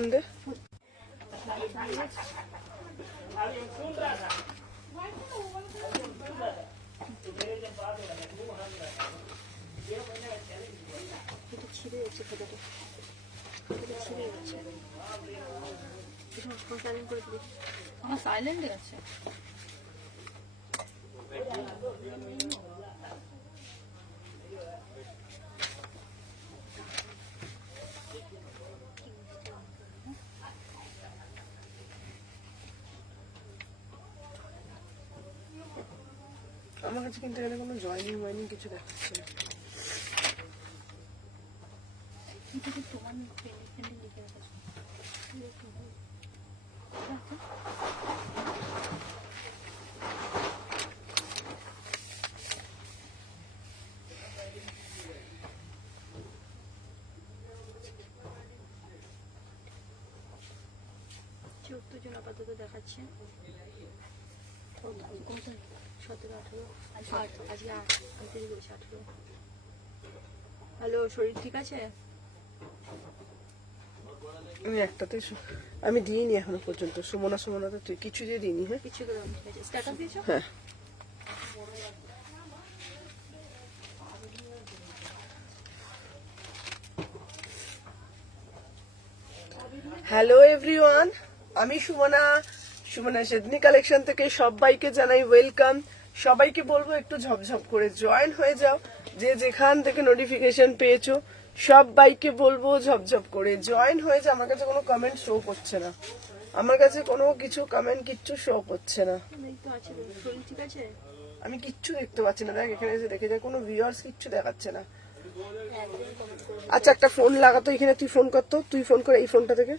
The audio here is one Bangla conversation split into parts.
ফোন দে। আমার সাইলেন্টে আছে। আমার কাছে কিন্তু এখানে কোনো জয়েনিং ওয়াইনিং কিছু দেখাচ্ছে না। জন আপাতত দেখাচ্ছে 17-18 আজকে 18। হ্যালো, শরীর ঠিক আছে? আমি একটাতে আমি দিইনি এখনো পর্যন্ত। সুমনা তো কিছু দিয়ে দিইনি। হ্যাঁ, কিছু করে ঠিক আছে। স্ট্যাটাস দিয়েছো? হ্যাঁ। হ্যালো এভরিওয়ান, আমি সুমনা সেদনি কালেকশন থেকে সবাইকে জানাই ওয়েলকাম। সবাইকে বলবো একটু ঝপঝপ করে জয়েন হয়ে যাও, যে যেখান থেকে নোটিফিকেশন পেয়েছো সবাইকে বলবো ঝপঝপ করে জয়েন হয়ে যাও। আমার কাছে কোনো কমেন্ট শো করছে না, আমার কাছে কোনো কিছু কমেন্ট কিচ্ছু শো করছে না। আমি কিচ্ছু দেখতে পাচ্ছি না। দেখ এখানে এসে দেখে যায়, কোনো ভিউয়ার্স কিচ্ছু দেখাচ্ছে না। আচ্ছা, একটা ফোন লাগাতো এখানে, তুই ফোন করতো, তুই ফোন কর এই ফোনটা থেকে,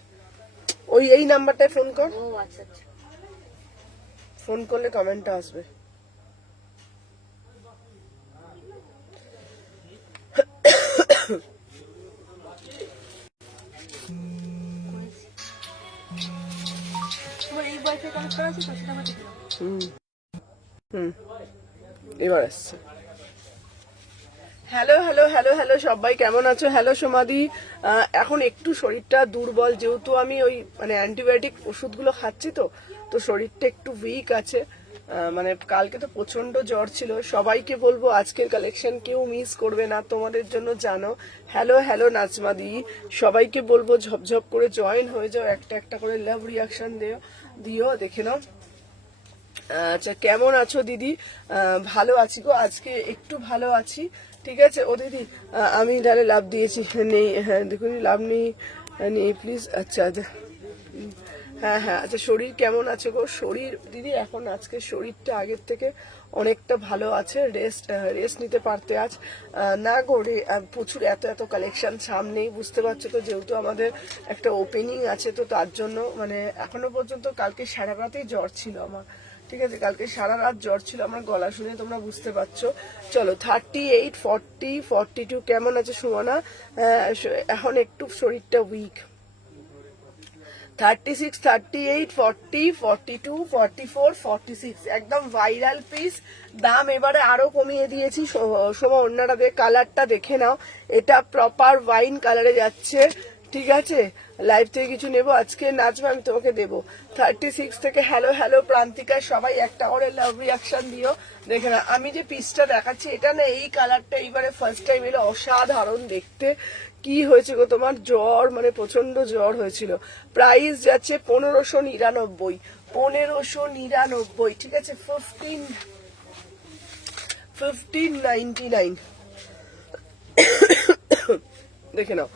এই নাম্বারটায় ফোন কর। ফোন করলে কমেন্টটা আসবে। এবার আসছে। হ্যালো হ্যালো হ্যালো হ্যালো, সবাই কেমন আছো? হ্যালো সোমাদি। এখন একটু শরীরটা দুর্বল, যেহেতু আমি ওই মানে অ্যান্টিবায়োটিক ওষুধগুলো খাচ্ছি, তো শরীরটা একটু উইক আছে। মানে কালকে তো প্রচন্ড জ্বর ছিল। সবাইকে বলবো আজকের কালেকশন কেউ মিস করবে না, তোমাদের জন্য জানো। হ্যালো হ্যালো নাজমাদি, সবাইকে বলবো ঝপঝপ করে জয়েন হয়ে যাও, একটা একটা করে লাভ রিয়াকশন দিও। দেখে নাও। আচ্ছা, কেমন আছো দিদি? ভালো আছি গো, আজকে একটু ভালো আছি। ঠিক আছে। ও দিদি, আমি তাহলে লাভ দিয়েছি নেই। হ্যাঁ দেখুন, লাভ নেই প্লিজ। আচ্ছা হ্যাঁ হ্যাঁ। আচ্ছা, শরীর কেমন আছে গো? শরীর দিদি এখন আজকে শরীরটা আগের থেকে অনেকটা ভালো আছে। রেস্ট নিতে পারতে আজ না গো। প্রচুর এত কালেকশন সামনেই, বুঝতে পারছো তো, যেহেতু আমাদের একটা ওপেনিং আছে, তো তার জন্য মানে এখনো পর্যন্ত কালকে সারা রাতেই জ্বর ছিল আমার। ঠিক আছে, কালকে সারা রাত জ্বর ছিল আমার, গলা শুনে তোমরা বুঝতে পারছো। চলো, 38, 40, 42 কেমন আছে সুমনা? এখন একটু শরীরটা উইক। 36, 38, 40, 42, 44, 46 একদম ভাইরাল পিস। দাম এবারে আরো কমিয়ে দিয়েছি। সোমা অন্যটা কালারটা দেখে নাও, এটা প্রপার ওয়াইন কালারে যাচ্ছে। ঠিক আছে, লাইভ থেকে কিছু নেবো আজকে, নাচবে আমি তোমাকে দেবো। 36 থেকে হ্যালো হ্যালো প্রান্তিকা, সবাই একটা করে লাভ রিয়াকশন দিও। দেখে না, আমি যে পিসটা দেখাচ্ছি এটা না, এই কালারটা এইবারে ফার্স্ট টাইম এলো, অসাধারণ দেখতে। কি হয়েছে গো তোমার? জ্বর মানে প্রচন্ড জ্বর হয়েছিল। প্রাইস যাচ্ছে 1599, 1599। ঠিক আছে, 1599 দেখে নাও।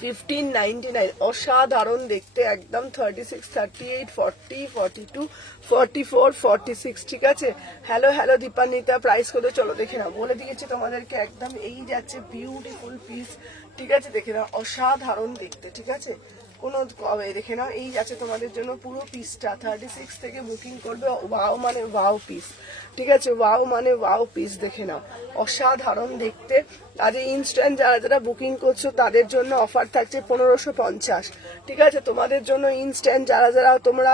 1599 অসাধারণ দেখতে একদম। 36, 38, 40, 42, 44, 46। ঠিক আছে। হ্যালো হ্যালো দীপান্বিতা, প্রাইস কত চলো দেখে নাও, বলে দিয়েছি তোমাদেরকে একদম। এই যাচ্ছে বিউটিফুল পিস। ঠিক আছে, দেখে নাও, অসাধারণ দেখতে। ঠিক আছে, কোনো দেখে নাও, এই যাচ্ছে তোমাদের জন্য পুরো পিসটা। 36 থেকে বুকিং করবে। ওয়াও মানে ওয়াও পিস। ঠিক আছে, ওয়াও মানে ওয়াও পিস। দেখে নাও, অসাধারণ দেখতে। আজ ইনস্ট্যান্ট যারা বুকিং করছো তাদের জন্য অফার থাকছে 1550। ঠিক আছে, তোমাদের জন্য ইনস্ট্যান্ট যারা তোমরা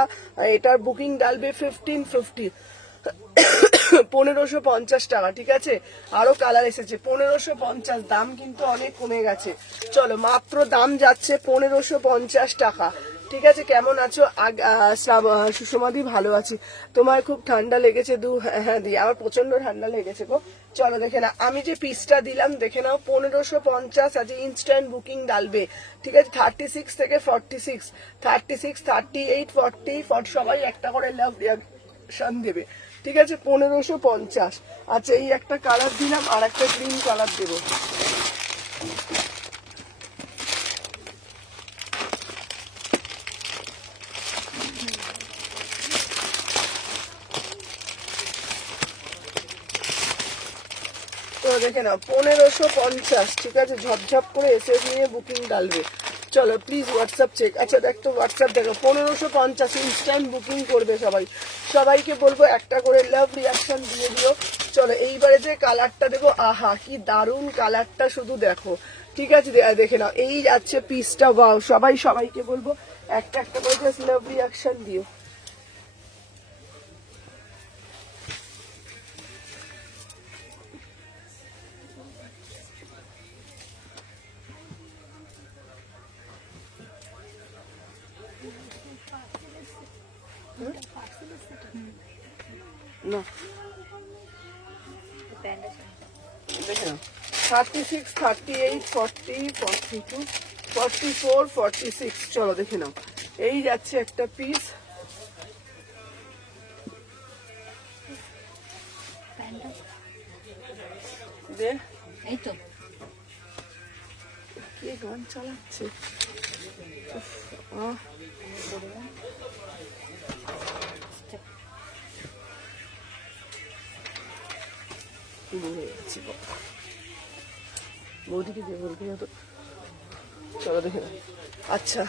এটার বুকিং ডালবে 1550। 1550 টাকা, ঠিক আছে। আরো কালার এসেছে 1550, দাম কিন্তু অনেক কমে গেছে। চলো মাত্র দাম যাচ্ছে 1550 টাকা, ঠিক আছে। কেমন আছো? সুষমাদি ভালো আছি। তোমার খুব ঠান্ডা লেগেছে? হ্যাঁ দি, আমার প্রচন্ড ঠান্ডা লেগেছে গো। চলো দেখে না, আমি যে পিসটা দিলাম দেখে নাও, 1550। আজ ইনস্ট্যান্ট বুকিং ডালবে, ঠিক আছে। 36 থেকে 46, 36, 38, 40 সবাই একটা করে লাভ রিয়াকশন দেবে, ঠিক আছে। 1550। আচ্ছা এই একটা কালার দিলাম, আর একটা গ্রিন কালার দেবো। তো দেখে নাও 1550, ঠিক আছে। ঝপঝপ করে এসে নিয়ে বুকিং ডালবে। চলো প্লিজ হোয়াটসঅ্যাপ চেক। আচ্ছা দেখ তো হোয়াটসঅ্যাপ দেখো, 1550 ইনস্ট্যান্ট বুকিং করবে সবাই। সবাইকে বলবো একটা করে লাভ রিয়াকশন দিয়ে দিও। চলো এইবারে যে কালারটা দেবো, আহা কি দারুণ কালারটা, শুধু দেখো, ঠিক আছে। দেখে নাও এই যাচ্ছে পিসটা, ওয়াও। সবাইকে বলবো একটা একটা করে জাস্ট লাভ রিয়াকশন দিও। না দেখে নাও 36, 38, 40, 42, 44, 46। চলো দেখে নাও এই যাচ্ছে একটা পিস। দে এই তো কে গান চালাচ্ছে? উফ, ভুলে গেছি বাবা। বৌদিকে দিয়ে বলবি না তো। চলো দেখে নাও। আচ্ছা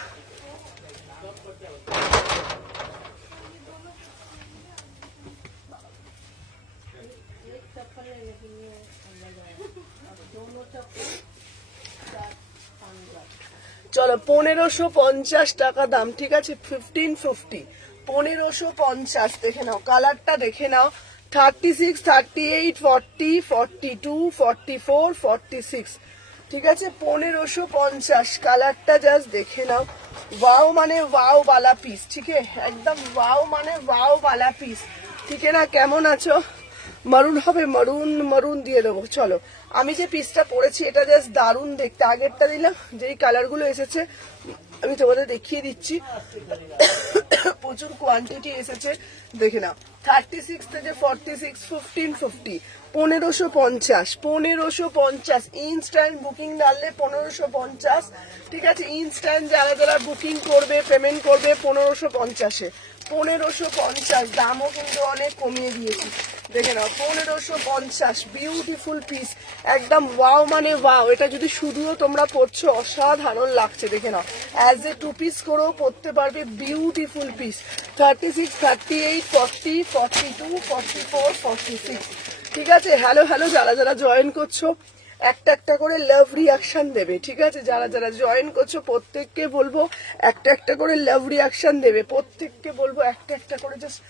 চলো 1550 টাকা দাম, ঠিক আছে। 1550, 1550 দেখে নাও, কালারটা দেখে নাও। 36, 38, 40, 42, 44, 46, ঠিক আছে। 1550 কালারটা জাস্ট দেখে নাও। ওয়াও মানে ওয়াও বালা পিস, ঠিক আছে। একদম ওয়াও মানে ওয়াও বালা পিস, ঠিক আছে না? কেমন আছো? মারুন হবে, মারুন দিয়ে দেবো। চলো আমি যে পিসটা পরেছি এটা জাস্ট দারুণ দেখতে। আগেরটা দিলাম, যেই কালারগুলো এসেছে আমি তোমাদের দেখিয়ে দিচ্ছি। প্রচুর কোয়ান্টিটি এসেছে, দেখে নাও। 36 থেকে 46, 1550, 1550, 1550 ইনস্ট্যান্ট বুকিং ডাললে 1550, ঠিক আছে। ইনস্ট্যান্ট যারা যারা বুকিং করবে, পেমেন্ট করবে 1550-এ। 1550 দামও কিন্তু অনেক কমিয়ে দিয়েছি, দেখে নাও। 1550 বিউটিফুল পিস, একদম ওয়াও মানে ওয়াও। এটা যদি শুধুও তোমরা পরছো অসাধারণ লাগছে, দেখে নাও। অ্যাজ এ 2 পিস করেও পরতে পারবে, বিউটিফুল পিস। 36, 38, 40, 42, 44, 46, ঠিক আছে। হ্যালো যারা যারা জয়েন করছো একটা একটা করে লাভ রিয়াকশন দেবে, ঠিক আছে। যারা যারা জয়েন করছো প্রত্যেককে বলবো একটা একটা করে লাভ রিয়াকশন দেবে। প্রত্যেককে বলবো একটা একটা করে জাস্ট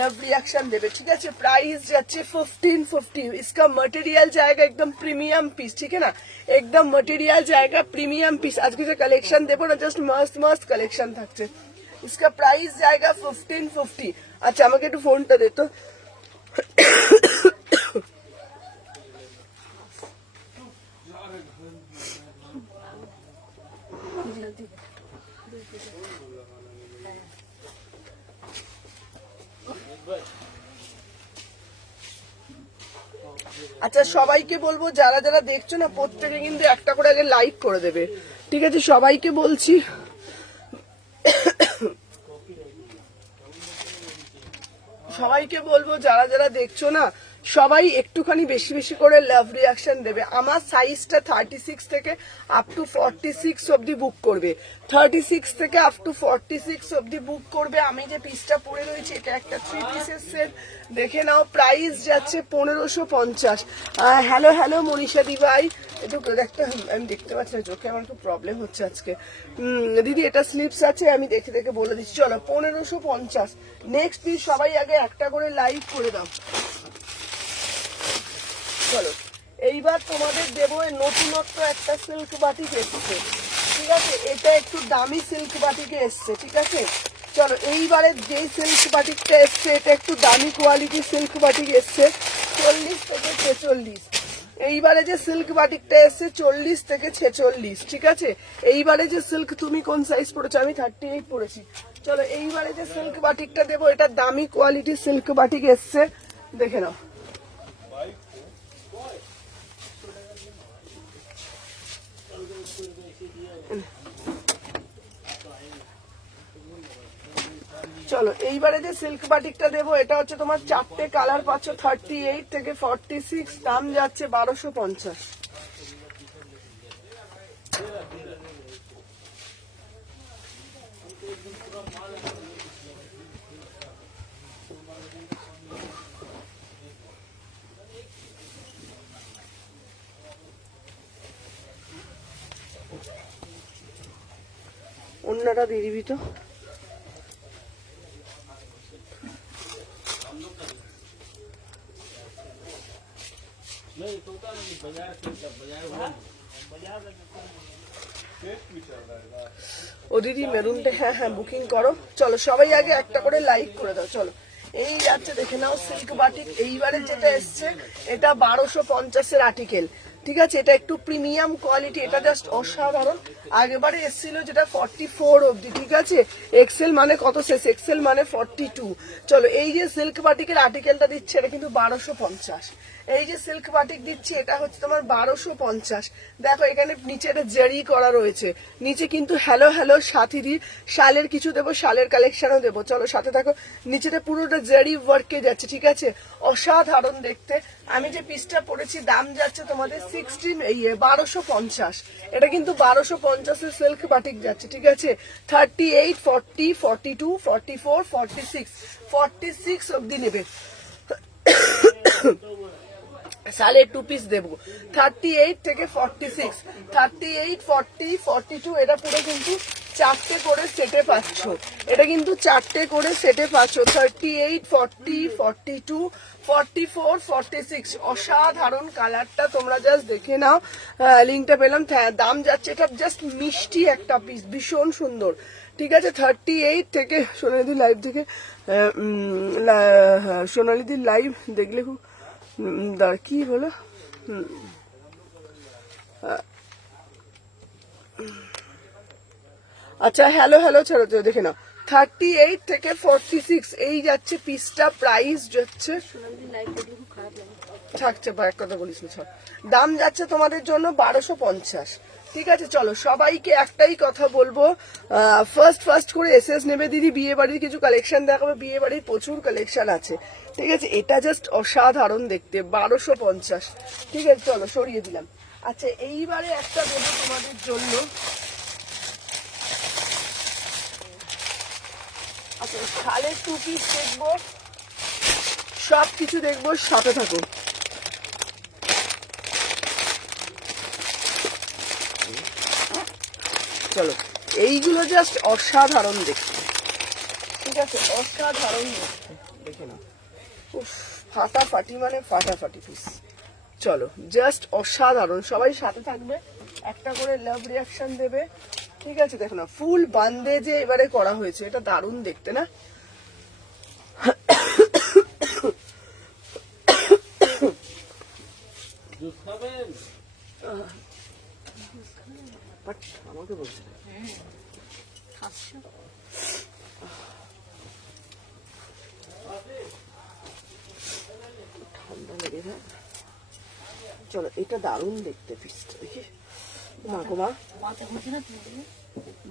लव रिएक्शन देवे, ठीक है। प्राइस जाच्छे 1550। इसका मटेरियल जाएगा एकदम प्रीमियम पीस, ठीक है ना। एकदम मटेरियल जाएगा प्रीमियम पीस। आज के जो कलेक्शन देवो ना जस्ट मस्त मस्त कलेक्शन থাকছে। इसका प्राइस जाएगा 1550। अच्छा আমাকে একটু ফোনটা দে তো। আচ্ছা সবাইকে বলবো যারা যারা দেখছো না প্রত্যেকে কিন্তু একটা করে আগে লাইক করে দেবে, ঠিক আছে। সবাইকে বলছি সবাইকে বলবো যারা যারা দেখছো না সবাই একটুখানি বেশি বেশি করে লাভ রিয়াকশন দেবে। আমার সাইজটা 36 থেকে আপ টু 46 অবধি বুক করবে। 36 থেকে আপ টু 46 অবধি বুক করবে। আমি যে পিসটা পরে রয়েছে এটা একটা 3 পিসের সেট, দেখে নাও। প্রাইস যাচ্ছে 1550। হ্যালো মনীষা দি ভাই, একটু একটা আমি দেখতে পাচ্ছি না, চোখে আমার একটু প্রবলেম হচ্ছে আজকে। দিদি এটা স্লিপস আছে, আমি দেখে দেখে বলে দিচ্ছি। চলো 1550 নেক্সট পিস। সবাই আগে একটা করে লাইক করে দাও। চলো এইবার তোমাদের দেবো নতুনত্ব একটা সিল্ক বাটিক এসছে, ঠিক আছে, এটা একটু দামি সিল্ক বাটিকে এসছে, ঠিক আছে। চলো এইবারে যে সিল্ক বাটিকটা এসছে এটা একটু দামি কোয়ালিটি সিল্ক বাটিক এসছে, 40 থেকে 46। এইবারে যে সিল্ক বাটিকটা এসছে 40 থেকে 46, ঠিক আছে। এইবারে যে সিল্ক, তুমি কোন সাইজ পড়েছো? আমি 38 পড়েছি। চলো এইবারে যে সিল্ক বাটিকটা দেবো এটা দামি কোয়ালিটি সিল্ক বাটিক এসছে, দেখে নাও। চলো এইবারে যে সিল্ক বাটিকটা দেবো এটা হচ্ছে তোমার 4টে কালার পাচ্ছ, 38 থেকে 46, দাম যাচ্ছে 1250। অন্যটা দিয়ে দিবি তো। ও দিদি মেরুনটা, হ্যাঁ হ্যাঁ বুকিং করো। চলো সবাই আগে একটা করে লাইক করে দাও। চলো এই যাচ্ছে দেখে নাও সিল্ক বাটিক। এইবারে যেটা এসছে এটা 1250-এর আর্টিকেল, ঠিক আছে। এটা একটু প্রিমিয়াম কোয়ালিটি, এটা জাস্ট অসাধারণ। আগেবারে এসেছিল যেটা 44 অবধি, ঠিক আছে। এক্সেল মানে কত শেষ, এক্সেল মানে 42। চলো এই যে সিল্ক বাটিকের আর্টিকেলটা দিচ্ছে এটা কিন্তু 1250। এই যে সিল্ক বাটিক দিচ্ছি এটা হচ্ছে তোমার 1250। দেখো এখানে নিচে এটা জারি করা রয়েছে, নিচে কিন্তু হ্যালো হ্যালো সাথীদি শালের কিছু দেবো, শালের কালেকশনও দেবো। চলো সাথে থাকো। নিচেটা পুরোটা জারি ওয়ার্কে যাচ্ছে, ঠিক আছে, অসাধারণ দেখতে। আমি যে পিসটা পরেছি দাম যাচ্ছে তোমাদের 1250। এটা কিন্তু 1250-এর সিল্ক বাটিক যাচ্ছে, ঠিক আছে। 38, 40, 42, 44, 46, 46 অব্দি নেবে। সালে 2 পিস দেবো 38 থেকে 46, 38, 40, 42। এটা পুরো কিন্তু 4টে করে সেটে পাচ্ছ, এটা কিন্তু 4টে করে সেটে পাচ্ছ। 38, 40, 42, 44, 46, অসাধারণ কালারটা, তোমরা জাস্ট দেখে নাও। লিঙ্কটা পেলাম, দাম যাচ্ছে, এটা জাস্ট মিষ্টি একটা পিস, ভীষণ সুন্দর, ঠিক আছে। 38 থেকে সোনালিদির লাইভ থেকে, সোনালিদির লাইভ দেখলে খুব কি হলো, আচ্ছা হ্যালো হ্যালো ছাড়ো দেখে নাও। 38 থেকে 46 এই যাচ্ছে পিসটা, প্রাইস যাচ্ছে থাকছে বা এক কথা বলিস না, দাম যাচ্ছে তোমাদের জন্য 1250, ঠিক আছে। চলো সবাইকে একটাই কথা বলবো, ফার্স্ট করে এসএস নেবে দিদি, বিয়ে বাড়ির কিছু কালেকশন দেখাবে, বিয়ে বাড়ির প্রচুর কালেকশন আছে, ঠিক আছে। এটা জাস্ট অসাধারণ দেখতে, 1250, ঠিক আছে। চলো সরিয়ে দিলাম। আচ্ছা এইবারে একটা দেবো তোমাদের জন্য, আচ্ছা শালের 2 পিস দেখবো, সব কিছু দেখবো, সাথে থাকো। চলো এইগুলো জাস্ট অসাধারণ দেখতে, ঠিক আছে, অসাধারণ দেখতে, দেখে নাও। উফ, ফাটাফাটি মানে ফাটাফাটি পিস। চলো জাস্ট অসাধারণ, সবাই সাথে থাকবে, একটা করে লাভ রিয়াকশন দেবে, ঠিক আছে। দেখো না ফুল বান্দে যে এবারে করা হয়েছে, এটা দারুণ দেখতে না। আমাকে বলছে ঠান্ডা লেগে যায়। চলো এটা দারুণ দেখতে পিসটা, দেখি মা গো মা,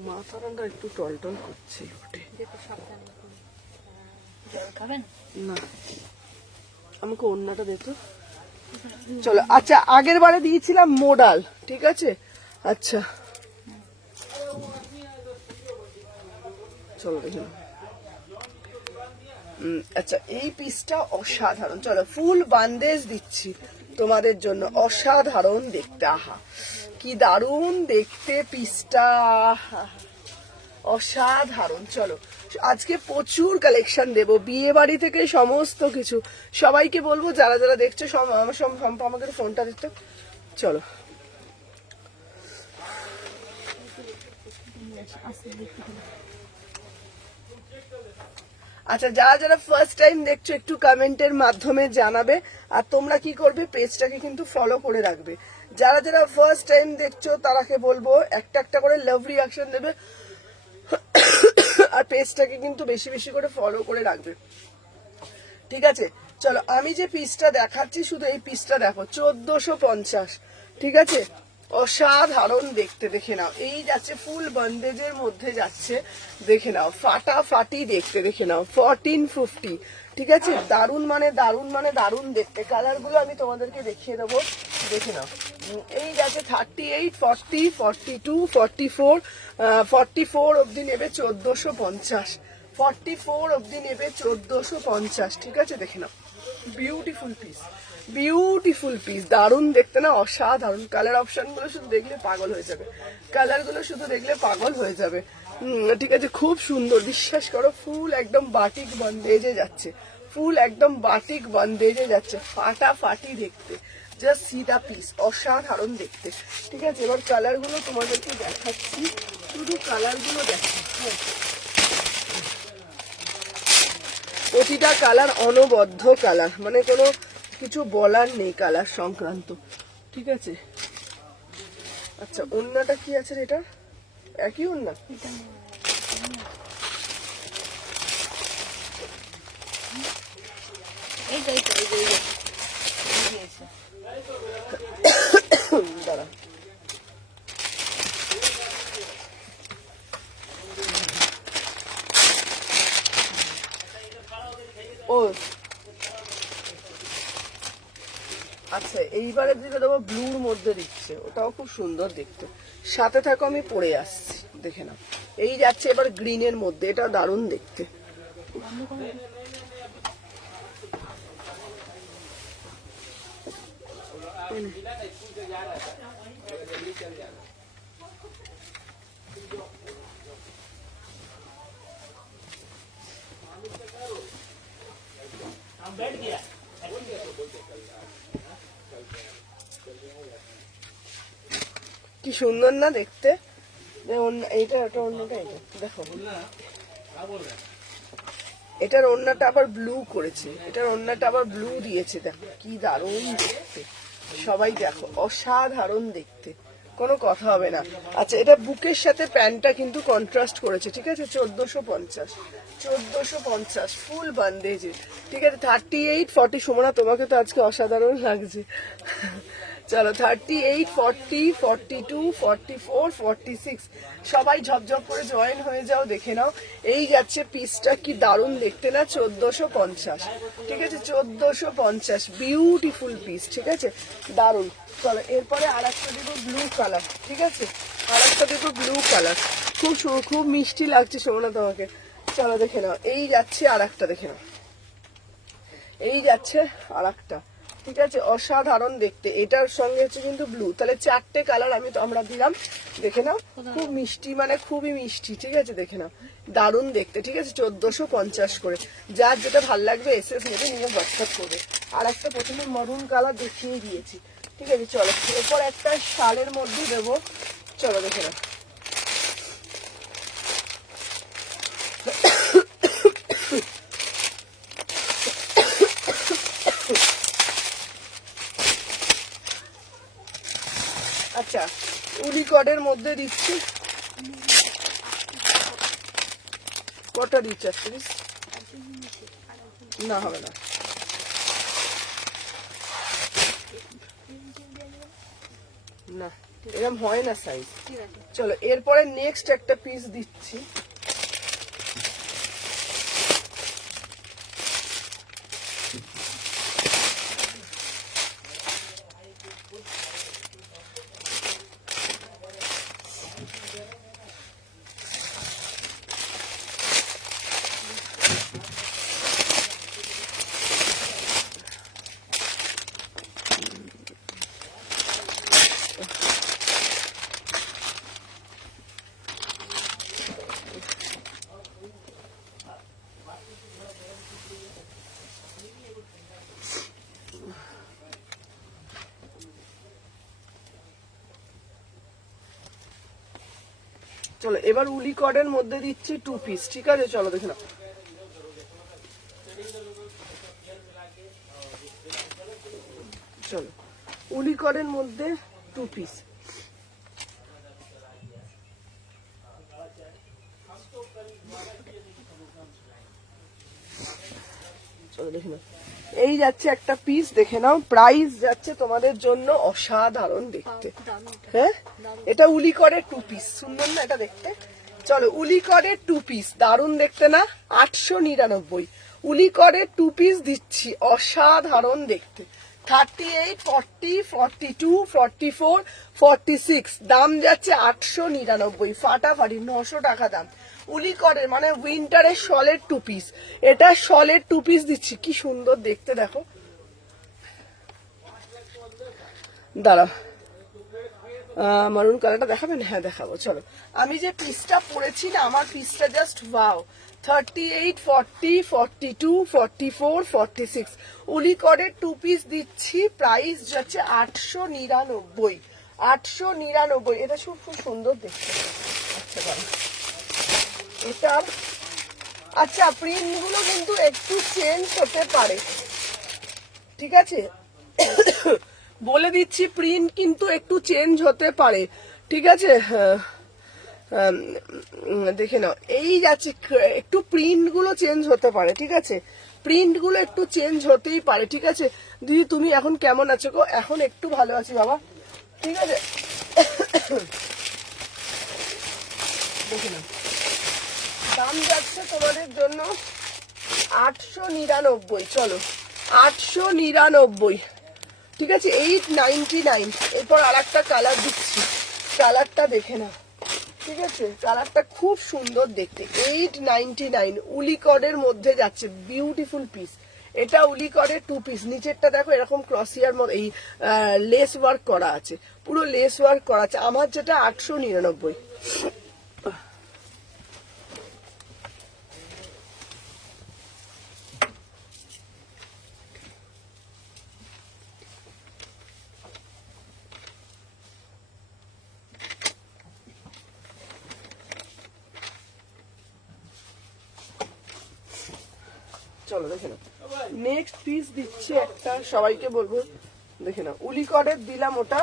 মাথাটা একটু টলটল করছে, না আমাকে অন্যটা দেখো। চলো আচ্ছা আগের বারে দিয়েছিলাম মোডাল, ঠিক আছে। আচ্ছা চলো দেখি, আচ্ছা এই পিসটা অসাধারণ। চলো ফুল বান্দেজ দিচ্ছি তোমাদের জন্য, অসাধারণ দেখতে, আহা কি দারুণ দেখতে পিসটা। অসাধারণ। চলো আজকে প্রচুর কালেকশন দেব, বিয়ে বাড়ি থেকে সমস্ত কিছু। সবাইকে বলবো যারা যারা দেখছো আমাকে ফোনটা দিতে। চলো আচ্ছা, যারা যারা ফার্স্ট টাইম দেখছো একটু কমেন্টের মাধ্যমে জানাবে, আর তোমরা কি করবে পেজটাকে কিন্তু ফলো করে রাখবে। যারা যারা ফার্স্ট টাইম দেখছো তারাকে বলবো একটা একটা করে লাভ রিঅ্যাকশন দেবে, আর পেজটাকে কিন্তু বেশি বেশি করে ফলো করে রাখবে, ঠিক আছে? চলো আমি যে পিসটা দেখাচ্ছি শুধু এই পিসটা দেখো, 1450, ঠিক আছে? অসাধারণ দেখতে, দেখে নাও। এই যাচ্ছে ফুল বন্দেজের মধ্যে যাচ্ছে, দেখে নাও ফাটাফাটি দেখতে, দেখে নাও 1450, ঠিক আছে? দারুন মানে দারুন মানে দারুন দেখতে। কালার গুলো আমি তোমাদেরকে দেখিয়ে দেবো, দেখে নাও। এই যাচ্ছে 38, 40, 42, 44, 44 অব্দি নেবে 1450, 44 অব্দি নেবে 1450, ঠিক আছে? দেখে নাও, বিউটিফুল পিস, বিউটিফুল পিস, দারুণ দেখতে না, অসাধারণ। কালার অপশন গুলো শুধু দেখলে পাগল হয়ে যাবে, কালার গুলো শুধু দেখলে পাগল হয়ে যাবে, ঠিক আছে? খুব সুন্দর, বিশ্বাস করো। ফুল একদম বাটিক বন্দেজে যাচ্ছে, ফুল একদম বাটিক বন্দেজে যাচ্ছে, ফাটাফাটি দেখতে, জাস্ট সি দা পিস, অসাধারণ দেখতে, ঠিক আছে? এবার কালার গুলো তোমাদেরকে দেখাচ্ছি, শুধু কালার গুলো দেখাচ্ছি। প্রতিটা কালার অনবদ্য কালার, মানে কোনো কিছু বলার নেই কালার সংক্রান্ত, ঠিক আছে? আচ্ছা, ওড়নাটা কি আছে এটা? একই ওড়না? দাঁড়া, ও আচ্ছা, এইবারের দিকে দেবো ব্লুর মধ্যে দিচ্ছে, ওটাও খুব সুন্দর দেখতে। সাথে থাকো, আমি পরে আসছি, দেখে নাও। এই যাচ্ছে এবার গ্রিনের মধ্যে, এটা দারুণ দেখতে। কি সুন্দর না দেখতে? এইটা এটা অন্যটা, এটা দেখো, এটার ওড়নাটা আবার ব্লু করেছে, এটার ওড়নাটা আবার ব্লু দিয়েছে, দেখো কি দারুণ দেখতে। সবাই দেখো, অসাধারণ দেখতে, কোনো কথা হবে না। আচ্ছা, এটা বুকের সাথে প্যান্টটা কিন্তু কন্ট্রাস্ট করেছে, ঠিক আছে? 1450, 1450 ফুল বান্দেজে, ঠিক আছে? 38, 40, সুমনা তোমাকে তো আজকে অসাধারণ লাগছে। চলো 38, 40, 42, 44, 46, সবাই ঝপঝপ করে জয়েন হয়ে যাও, দেখে নাও। এই যাচ্ছে পিসটা, কি দারুণ দেখতে না, 1450, ঠিক আছে? 1450, বিউটিফুল পিস, ঠিক আছে? দারুণ। চলো এরপরে আর একটা দেবো ব্লু কালার, ঠিক আছে? আর একটা দেবো ব্লু কালার, খুব মিষ্টি লাগছে সোমনা তোমাকে। চলো দেখে নাও, এই যাচ্ছে আর একটা, দেখে নাও, এই যাচ্ছে আর একটা, ঠিক আছে? অসাধারণ দেখতে। এটার সঙ্গে হচ্ছে কিন্তু ব্লু, তাহলে 4টে কালার আমরা দিলাম, দেখে নাও। খুব মিষ্টি, মানে খুবই মিষ্টি, ঠিক আছে? দেখে নাও, দারুণ দেখতে, ঠিক আছে? 1450 করে। যার যেটা ভাল লাগবে এসএস নেবে, নিয়ে হোয়াটসঅ্যাপ করবে। আর একটা প্রথমে মরুন কালার দেখিয়ে দিয়েছি, ঠিক আছে? চলো এরপর একটা শালের মধ্যে দেবো, চলো দেখে নাও। আচ্ছা, উলিকটের মধ্যে দিচ্ছি, কটা দিচ্ছি? 38 না, হবে না, না এরকম হয় না সাইজ। চলো এরপরে নেক্সট একটা পিস দিচ্ছি, চলো এবার উলি কটের মধ্যে দিচ্ছি 2 পিস, ঠিক আছে? চলো দেখে নাও। চলো উলি কটের মধ্যে 2 পিস, চলো দেখে নাও। এই যাচ্ছে একটা পিস, দেখে নাও। প্রাইস যাচ্ছে তোমাদের জন্য অসাধারণ দেখতে। হ্যাঁ, এটা উলিকরের 2 পিস, সুন্দর না এটা দেখতে? চলো উলিকরের 2 পিস, দারুণ দেখতে না? 899 উলিকরের 2 পিস দিচ্ছি, অসাধারণ দেখতে। 38, 40, 42, 44, 46, দাম যাচ্ছে 899, ফাটাফাটি 900 টাকা দাম। উলিকরের মানে উইন্টারের শলের 2 পিস, এটা শলের 2 পিস দিচ্ছি, কি সুন্দর দেখতে দেখো। দাঁড়া, মারুন কালারটা দেখাবেন? হ্যাঁ দেখাবো, চলো। আমি যে পিসটা পরেছি না, আমার পিসটা জাস্ট ওয়াও। 38, 40, 42, 44, 46 উলিকরের 2 পিস দিচ্ছি, প্রাইস যাচ্ছে 899, 899। এটা খুব খুব সুন্দর দেখতে। আচ্ছা দাঁড়া, এটা আচ্ছা প্রিন্ট গুলো কিন্তু একটু চেঞ্জ হতে পারে, ঠিক আছে? বলে দিচ্ছি প্রিন্ট কিন্তু একটু চেঞ্জ হতে পারে, ঠিক আছে? দেখে নাও, এই যাচ্ছে একটু প্রিন্ট গুলো চেঞ্জ হতে পারে, ঠিক আছে? প্রিন্ট গুলো একটু চেঞ্জ হতেই পারে, ঠিক আছে? দিদি তুমি এখন কেমন আছো গো? এখন একটু ভালো আছি বাবা, ঠিক আছে? দেখে নাও, দাম যাচ্ছে তোমাদের জন্য 899, চলো 899, ঠিক আছে? 899। এরপর আর একটা কালার দিচ্ছি, কালারটা দেখে না, ঠিক আছে? কালারটা খুব সুন্দর দেখতে। 899 উলিকডের মধ্যে যাচ্ছে, বিউটিফুল পিস। এটা উলিকডের 2 পিস, নিচেরটা দেখো এরকম ক্রসিয়ার মতো এই লেস ওয়ার্ক করা আছে, পুরো লেস ওয়ার্ক করা আছে। আমার যেটা 899। চলো দেখে নাও, নেক্সট পিস দিচ্ছি একটা, সবাইকে বলবো দেখে নাও। উলিকডের দিলাম ওটা,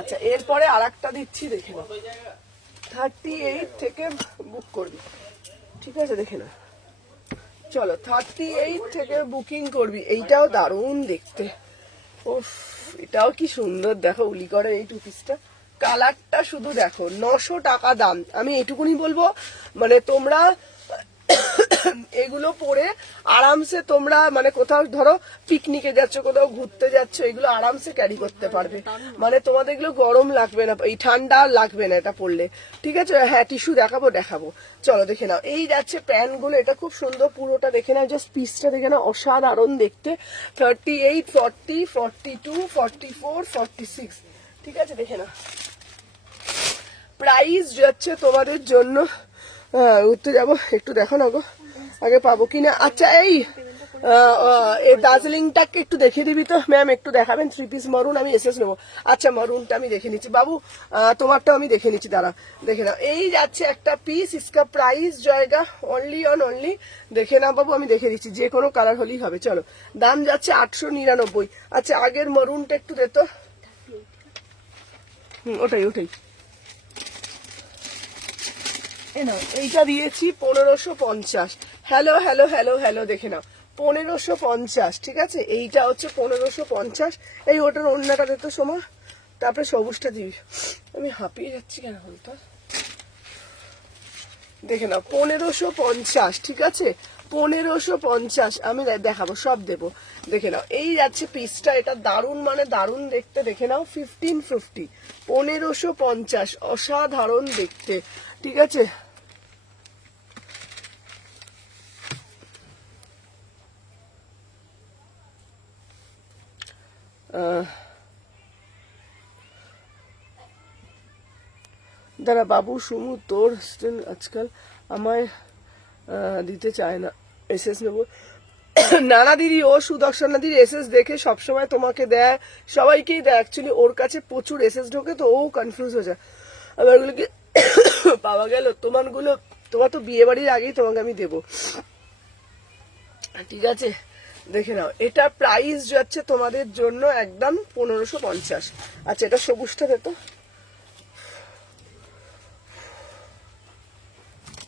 আচ্ছা এরপরে আর একটা দিচ্ছি, দেখে নাও। 38 থেকে বুক করবি, ঠিক আছে? দেখে নাও, চলো 38 থেকে বুকিং করবি। এইটাও দারুণ দেখতে, ওফ এটাও কি সুন্দর দেখো। উলিকডের এই 2 পিসটা, কালারটা শুধু দেখো, 900 টাকা দাম। আমি এটুকুনি বলবো, মানে তোমরা এগুলো পরে আরামসে তোমরা মানে কোথাও ধরো পিকনিকে যাচ্ছ, কোথাও ঘুরতে যাচ্ছ, এগুলো আরামসে ক্যারি করতে পারবে, মানে তোমাদের এগুলো গরম লাগবে না, এই ঠান্ডা লাগবে না এটা পরলে, ঠিক আছে? হ্যাঁ টিস্যু দেখাবো, চলো দেখে নাও। এই যাচ্ছে প্যান্ট গুলো, এটা খুব সুন্দর, পুরোটা দেখে নাও, জাস্ট পিসটা দেখে নাও, অসাধারণ দেখতে। 38, 40, 42, 44, 46, ঠিক আছে? দেখে নাও, প্রাইস যাচ্ছে তোমাদের জন্য, ঘুরতে যাবো, একটু দেখো না গো আগে পাবো কিনা। আচ্ছা এই দার্জিলিংটাকে একটু দেখিয়ে দিবি তো ম্যাম, একটু দেখাবেন? 3 পিস মারুন, আমি এসএস নেবো। আচ্ছা মারুনটা আমি দেখে নিচ্ছি বাবু, তোমারটাও আমি দেখে নিচ্ছি, দাঁড়া দেখে নাও। এই যাচ্ছে একটা পিস, ইসকা প্রাইস জায়গা অনলি অন অনলি, দেখে নাও বাবু, আমি দেখে দিচ্ছি, যে কোনো কালার হলেই হবে। চলো দাম যাচ্ছে 899। আচ্ছা আগের মারুনটা একটু দে তো। ওটাই এইটা দিয়েছি 1550। হ্যালো হ্যালো হ্যালো হ্যালো, দেখে নাও 1550, ঠিক আছে? এইটা হচ্ছে 1550। এই ওটার অন্যটা দিতে সময়, তারপরে সবুজটা দিবি। আমি হাঁপিয়ে যাচ্ছি কেন বলতো, দেখে নাও 1550, ঠিক আছে? 1550 আমি দেখাবো, সব দেবো, দেখে নাও। এই যাচ্ছে পিসটা, এটা দারুণ মানে দারুণ দেখতে, দেখে নাও। 1550, 1550, অসাধারণ দেখতে, ঠিক আছে? দাঁড়া বাবু, সুমু তোর আজকাল আমায় দিতে চায় না, এসএস নেবো। নানা দিদি, ও সুদর্শনা দিদি এসএস দেখে সবসময় তোমাকে দেয়, সবাইকেই দেয়। অ্যাকচুয়ালি ওর কাছে প্রচুর এসএস ঢোকে, তো ও কনফিউজ হয়ে যায়। আমার ওগুলোকে পাওয়া গেল। তোমার তো বিয়ে বাড়ির আগেই তোমাকে আমি দেবো, ঠিক আছে? দেখে নাও, এটা প্রাইস যাচ্ছে তোমাদের জন্য একদম 1550। আচ্ছা, এটা সবুজটা দে তো,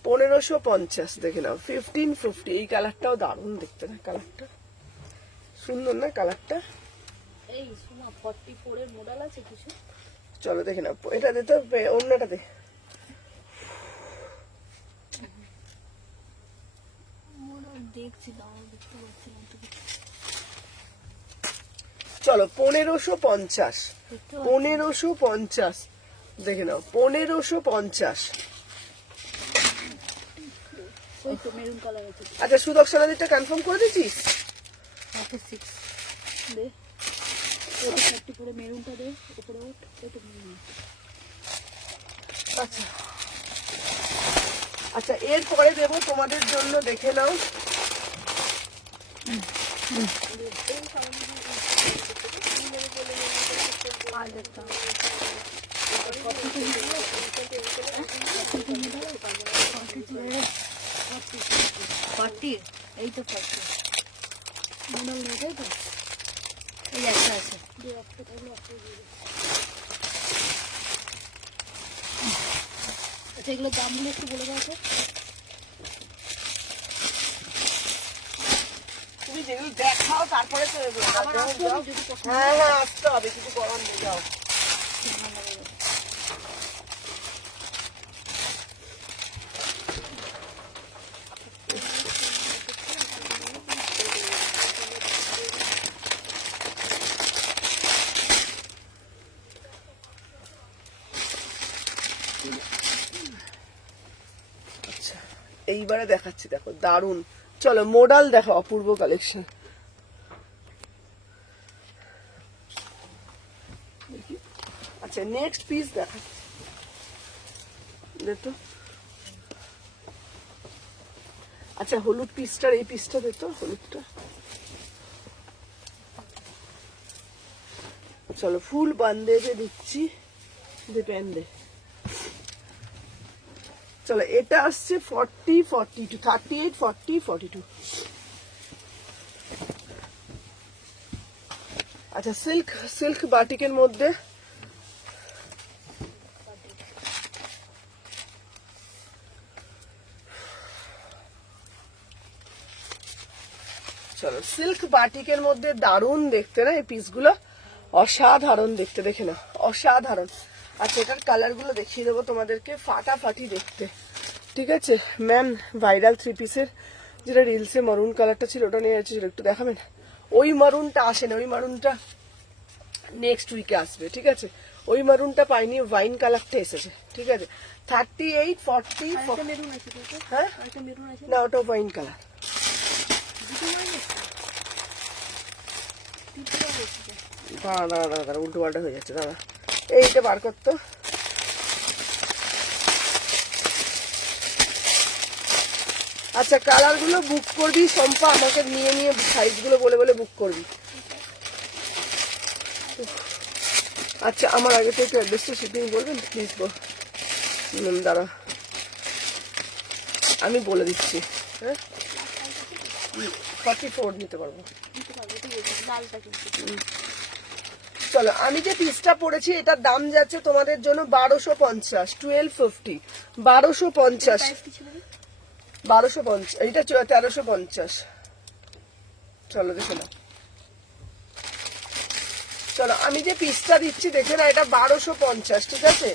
1550। দেখে নাও, 1550। এই কালারটাও দারুণ দেখতে না? কালারটা সুন্দর না? কালারটা এই শোনা 44 এর মডেল আছে কিছু? চলো দেখে নাও, এটা দে তো, অন্যটা দে। দেখছি, দাও, দেখতে পাচ্ছি না তো কিছু। চলো 1550, 1550 দেখে নাও, 1550। ওই তো মেরুন কালার আছে। আচ্ছা, সুদর্শনা দিটা কনফার্ম করে দিয়েছিস? 46 দে, ওটা 44 এর মেরুনটা দে, উপরে ওঠ, এটা মেরুন। আচ্ছা আচ্ছা, এরপরে দেবো তোমাদের জন্য, দেখে নাও। আর দেখতাম 40, এই তো 40 মডেল নেই, তাই তো? এই একটা আছে। আচ্ছা, এগুলোর দামগুলো একটু বলে দাও তো। তুমি যেগুলো দেখাও তারপরে তো এগুলো। আবার আসতে হবে যদি পছন্দ হ্যাঁ হ্যাঁ, আসতে হবে, কিছু গরম দিয়ে যাও। আচ্ছা, এইবারে দেখাচ্ছি, দেখো দারুন। চলো মোডাল দেখো, অপূর্ব কালেকশন। আচ্ছা, নেক্সট পিস দেখা, দেখো। আচ্ছা, হলুদ পিসটার, এই পিসটা দেখো, হলুদটা। চলো ফুল বান্ধে দিচ্ছি, ডিপেন্ডে। চলো, এটা আসছে 40, 42, 38, 40, 42। আচ্ছা, সিল্ক বাটিকের মধ্যে চলো, সিল্ক বাটিকের মধ্যে দারুণ দেখতে না এই পিসগুলো? অসাধারণ দেখতে, দেখে না, অসাধারণ। আচ্ছা, এটার কালার গুলো দেখিয়ে দেবো তোমাদেরকে, ফাটাফাটি দেখতে, ঠিক আছে? ম্যাম, ভাইরাল 3 পিসের যেটা রিলসে মারুন কালারটা ছিল, ওটা নিয়ে যাচ্ছিল, একটু দেখাবেন? ওই মারুনটা আসে না, ওই মারুনটা নেক্সট উইকে আসবে, ঠিক আছে? ওই মারুনটা পাইনি, ওয়াইন কালারটা এসেছে, ঠিক আছে? 38, 40, মেরুন আছে তো? হ্যাঁ আরেকটা মেরুন আছে না, ওটা ওয়াইন কালার। দুটো মাইনে তিনটা হয়েছে। দাঁড়া, উল্টো পাল্টা হয়ে যাচ্ছে, দাঁড়া। এইটা বার করতো। আচ্ছা, কালার গুলো বুক করবি সম্পা, আমাকে নিয়ে সাইজ গুলো বলে বলে বুক করবি। আচ্ছা, আমার আগে তো একটু অ্যাড্রেসটা শিপিং বলবেন প্লিজ? দাঁড়া, আমি বলে দিচ্ছি। হ্যাঁ, 44 নিতে পারবো। লালটা কিন্তু চলো, আমি যে পিসটা পড়েছি এটার দাম যাচ্ছে তোমাদের জন্য 1250, 1250, 1250, প্রাইস কি ছিল? 1250, এইটা 1350। চলো দেখে নাও। চলো, আমি যে পিসটা দিচ্ছি দেখে না, এটা 1250, ঠিক আছে?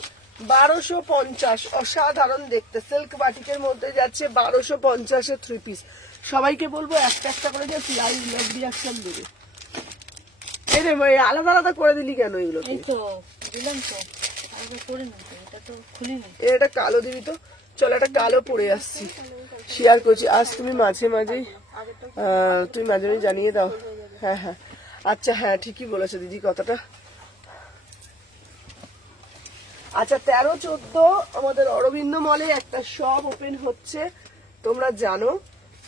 1250, অসাধারণ দেখতে, সিল্ক বাটিকের মধ্যে যাচ্ছে 1250-এর 3 পিস। সবাইকে বলবো একটা একটা করে যে লাইভ রিয়াকশন দেবে। এই রে ভাই, আলাদা আলাদা করে দিলি কেন এগুলো? এই তো দিলাম তো, আরেকবার করে নিন তো, এটা তো খুলিনি। এটা কালো দিবি তো। চলো, একটা কালো পরে আসছি, শেয়ার করছি। আজ তুমি মাঝে মাঝেই তুমি মাঝে মাঝে জানিয়ে দাও। হ্যাঁ হ্যাঁ, আচ্ছা, হ্যাঁ ঠিকই বলেছো দিদি কথাটা। আচ্ছা, 13-14 আমাদের অরবিন্দ মলে একটা শপ ওপেন হচ্ছে, তোমরা জানো,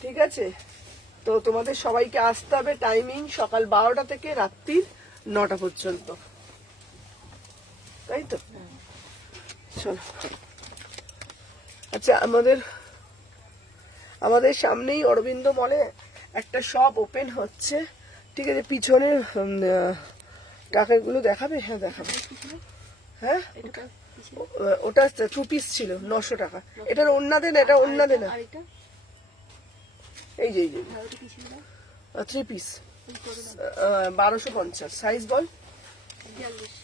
ঠিক আছে? তো তোমাদের সবাইকে আসতে হবে। টাইমিং সকাল 12টা থেকে রাত্রির 9টা পর্যন্ত, তাই তো? চলো। আচ্ছা, আমাদের সামনেই অরবিন্দ মলে একটা শপ ওপেন হচ্ছে, ঠিক আছে। পিছনে টাকাগুলো দেখাবে? হ্যাঁ দেখাবে। হ্যাঁ, ওটা 2 পিস ছিল 900 টাকা। এটার ওন্না দেন, এটা ওন্না দেন। এই যে 3 পিস 1250। সাইজ বল?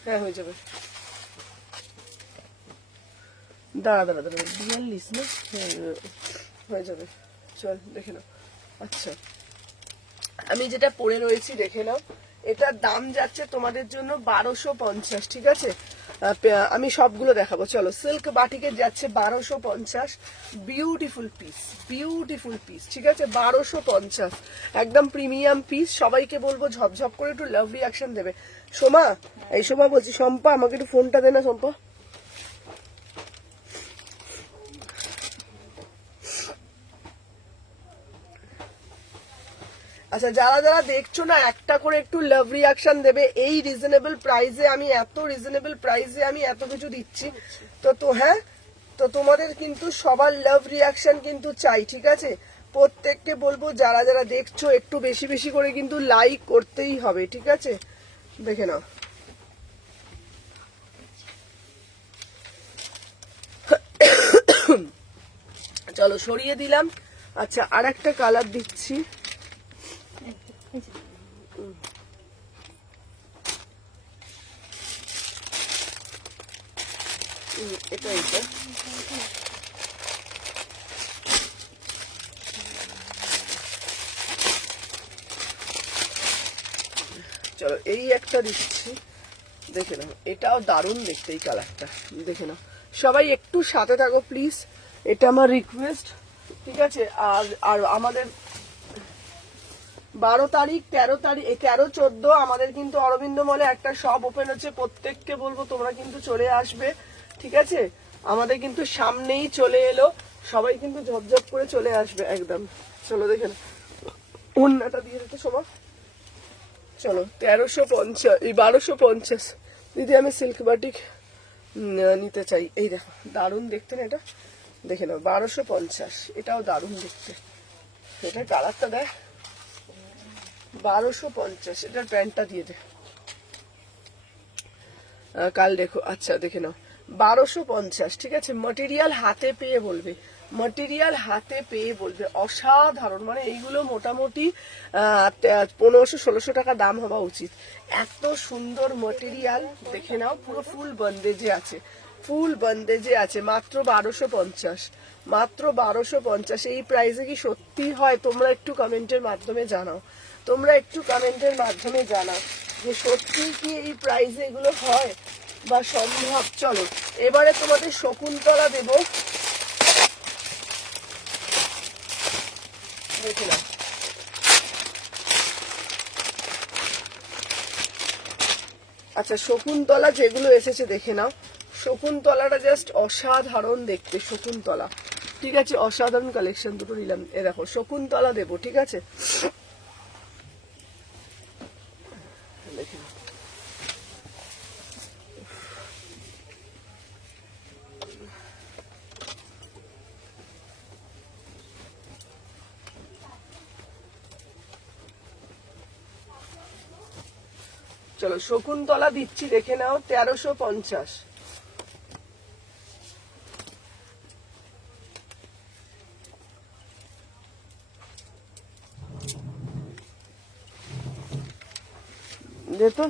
হ্যাঁ হয়ে যাবে। দাঁড়া 42 না? হ্যাঁ হয়ে যাবে, চল দেখে নাও। আচ্ছা, আমি যেটা পরে রয়েছি দেখে নাও, এটার দাম যাচ্ছে তোমাদের জন্য 1250, ঠিক আছে। আমি সবগুলো দেখাবো, চলো। সিল্ক বাটিকের যাচ্ছে 1250, বিউটিফুল পিস, ঠিক আছে। 1250 একদম প্রিমিয়াম পিস। সবাইকে বলবো ঝপঝপ করে একটু লাভ রিয়াকশন দেবে। সোমা, এই সোমা বলছি, শম্পা আমাকে একটু ফোনটা দে না শম্পা। আচ্ছা, যারা যারা দেখছো না, একটা করে একটু লাভ রিয়াকশন দেবে। এই রিজনেবল প্রাইসে আমি এত কিছু দিচ্ছি, তো হ্যাঁ, তো তোমাদের কিন্তু সবার লাভ রিয়াকশন কিন্তু চাই, ঠিক আছে। প্রত্যেককে বলবো যারা যারা দেখছো একটু বেশি বেশি করে কিন্তু লাইক করতেই হবে, ঠিক আছে। দেখে নাও। চলো সরিয়ে দিলাম। আচ্ছা, আর একটা কালার দিচ্ছি। এটা চলো, এই একটা দিচ্ছি, দেখে নাও। এটাও দারুণ দেখতে, এই কালারটা দেখে নাও। সবাই একটু সাথে থাকো প্লিজ, এটা আমার রিকোয়েস্ট, ঠিক আছে। আর আমাদের 12 তারিখ 13 তারিখ 13 14 আমাদের কিন্তু অরবিন্দ মলে একটা শপ ওপেন হচ্ছে। প্রত্যেককে বলবো তোমরা কিন্তু চলে আসবে, ঠিক আছে। আমাদের কিন্তু সামনেই চলে এলো, সবাই কিন্তু ঝপঝপ করে চলে আসবে একদম। চলো দেখে নাও, ওন্নাটা দিয়ে দিতে সবাই। চলো 1350, এই 1250। দিদি আমি সিল্ক বাটিক নিতে চাই। এই দেখো, দারুণ দেখতে না এটা, দেখে নাও। 1250, এটাও দারুণ দেখতে। এটার কালারটা দেখ, 1250। এটার প্যান্টটা দিয়ে দে কাল দেখো। আচ্ছা দেখে নাও, 1250, ঠিক আছে। মেটেরিয়াল হাতে পেয়ে বলবে, অসাধারণ। মানে এইগুলো মোটামুটি 1500-1600 টাকা দাম হওয়া উচিত। এত সুন্দর মেটেরিয়াল, দেখে নাও। পুরো ফুল বন্দেজে আছে, মাত্র 1250, মাত্র 1250। এই প্রাইসে কি সত্যি হয়? তোমরা একটু কমেন্টের মাধ্যমে জানাও, যে সত্যি কি এই প্রাইসে এগুলো হয় বা সম্ভব। চলো এবারে তোমাদের শকুন্তলা দেব, দেখে নাও। আচ্ছা, শকুন্তলা যেগুলো এসেছে দেখে নাও। শকুন্তলাটা জাস্ট অসাধারণ দেখতে, শকুন্তলা, ঠিক আছে। অসাধারণ কালেকশন দুটো নিলাম। এ দেখো, শকুন্তলা দেবো, ঠিক আছে। চলো শকুন্তলা দিচ্ছি, দেখে নাও। 1350। দে তো।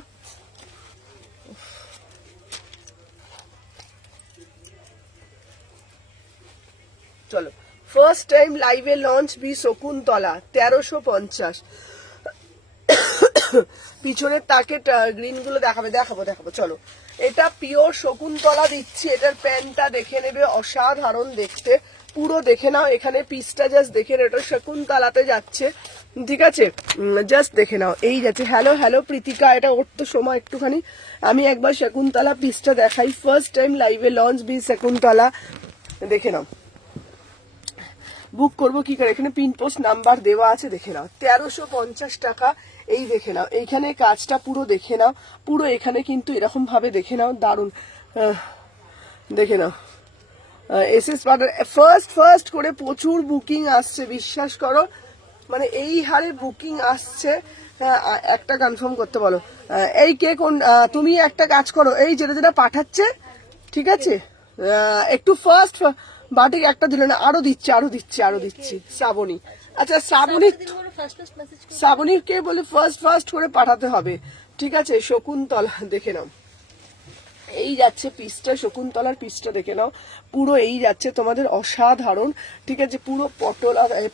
চলো, ফার্স্ট টাইম লাইভে লঞ্চ বি শকুন্তলা, 1350। পিছনের তাকে গ্রিন গুলো দেখাবো। চলো, এটা পিওর শকুন্তলা দিচ্ছি। এটার প্যান্টটা দেখে নেবে, অসাধারণ দেখতে। পুরো দেখে নাও, এখানে পিসটা জাস্ট দেখে নাও, এটা শকুন্তলাতে যাচ্ছে, ঠিক আছে। জাস্ট দেখে নাও, এই যাচ্ছে। হ্যালো প্রীতিকা, এটা ওর তো সময় একটুখানি। আমি একবার শকুন্তলা পিসটা দেখাই। ফার্স্ট টাইম লাইভে লঞ্চ বি শকুন্তলা, দেখে নাও। বুক করবো কি করে? এখানে পিন পোস্ট নাম্বার দেওয়া আছে, দেখে নাও। 1350 টাকা। এই দেখে নাও, এইখানে কাজটা পুরো দেখে নাও, পুরো এখানে কিন্তু এরকম ভাবে দেখে নাও, দারুণ। দেখে নাও এসএস পার্টনার ফার্স্ট করে প্রচুর বুকিং আসছে, বিশ্বাস করো, মানে এই হারে বুকিং আসছে। একটা কনফার্ম করতে বলো, এই কে কোন, তুমি একটা কাজ করো, এই যেটা যেটা পাঠাচ্ছে, ঠিক আছে, একটু ফার্স্ট বাটিক একটা দিলে না, আরো দিচ্ছি শ্রাবণী। আচ্ছা শ্রাবণীকে বলে ফার্স্ট করে পাঠাতে হবে, ঠিক আছে। শকুন্তলা দেখে নাও, এই যাচ্ছে পিসটা, শকুন্তলার পিসটা দেখে নাও, পুরো এই যাচ্ছে তোমাদের অসাধারণ, ঠিক আছে, পুরো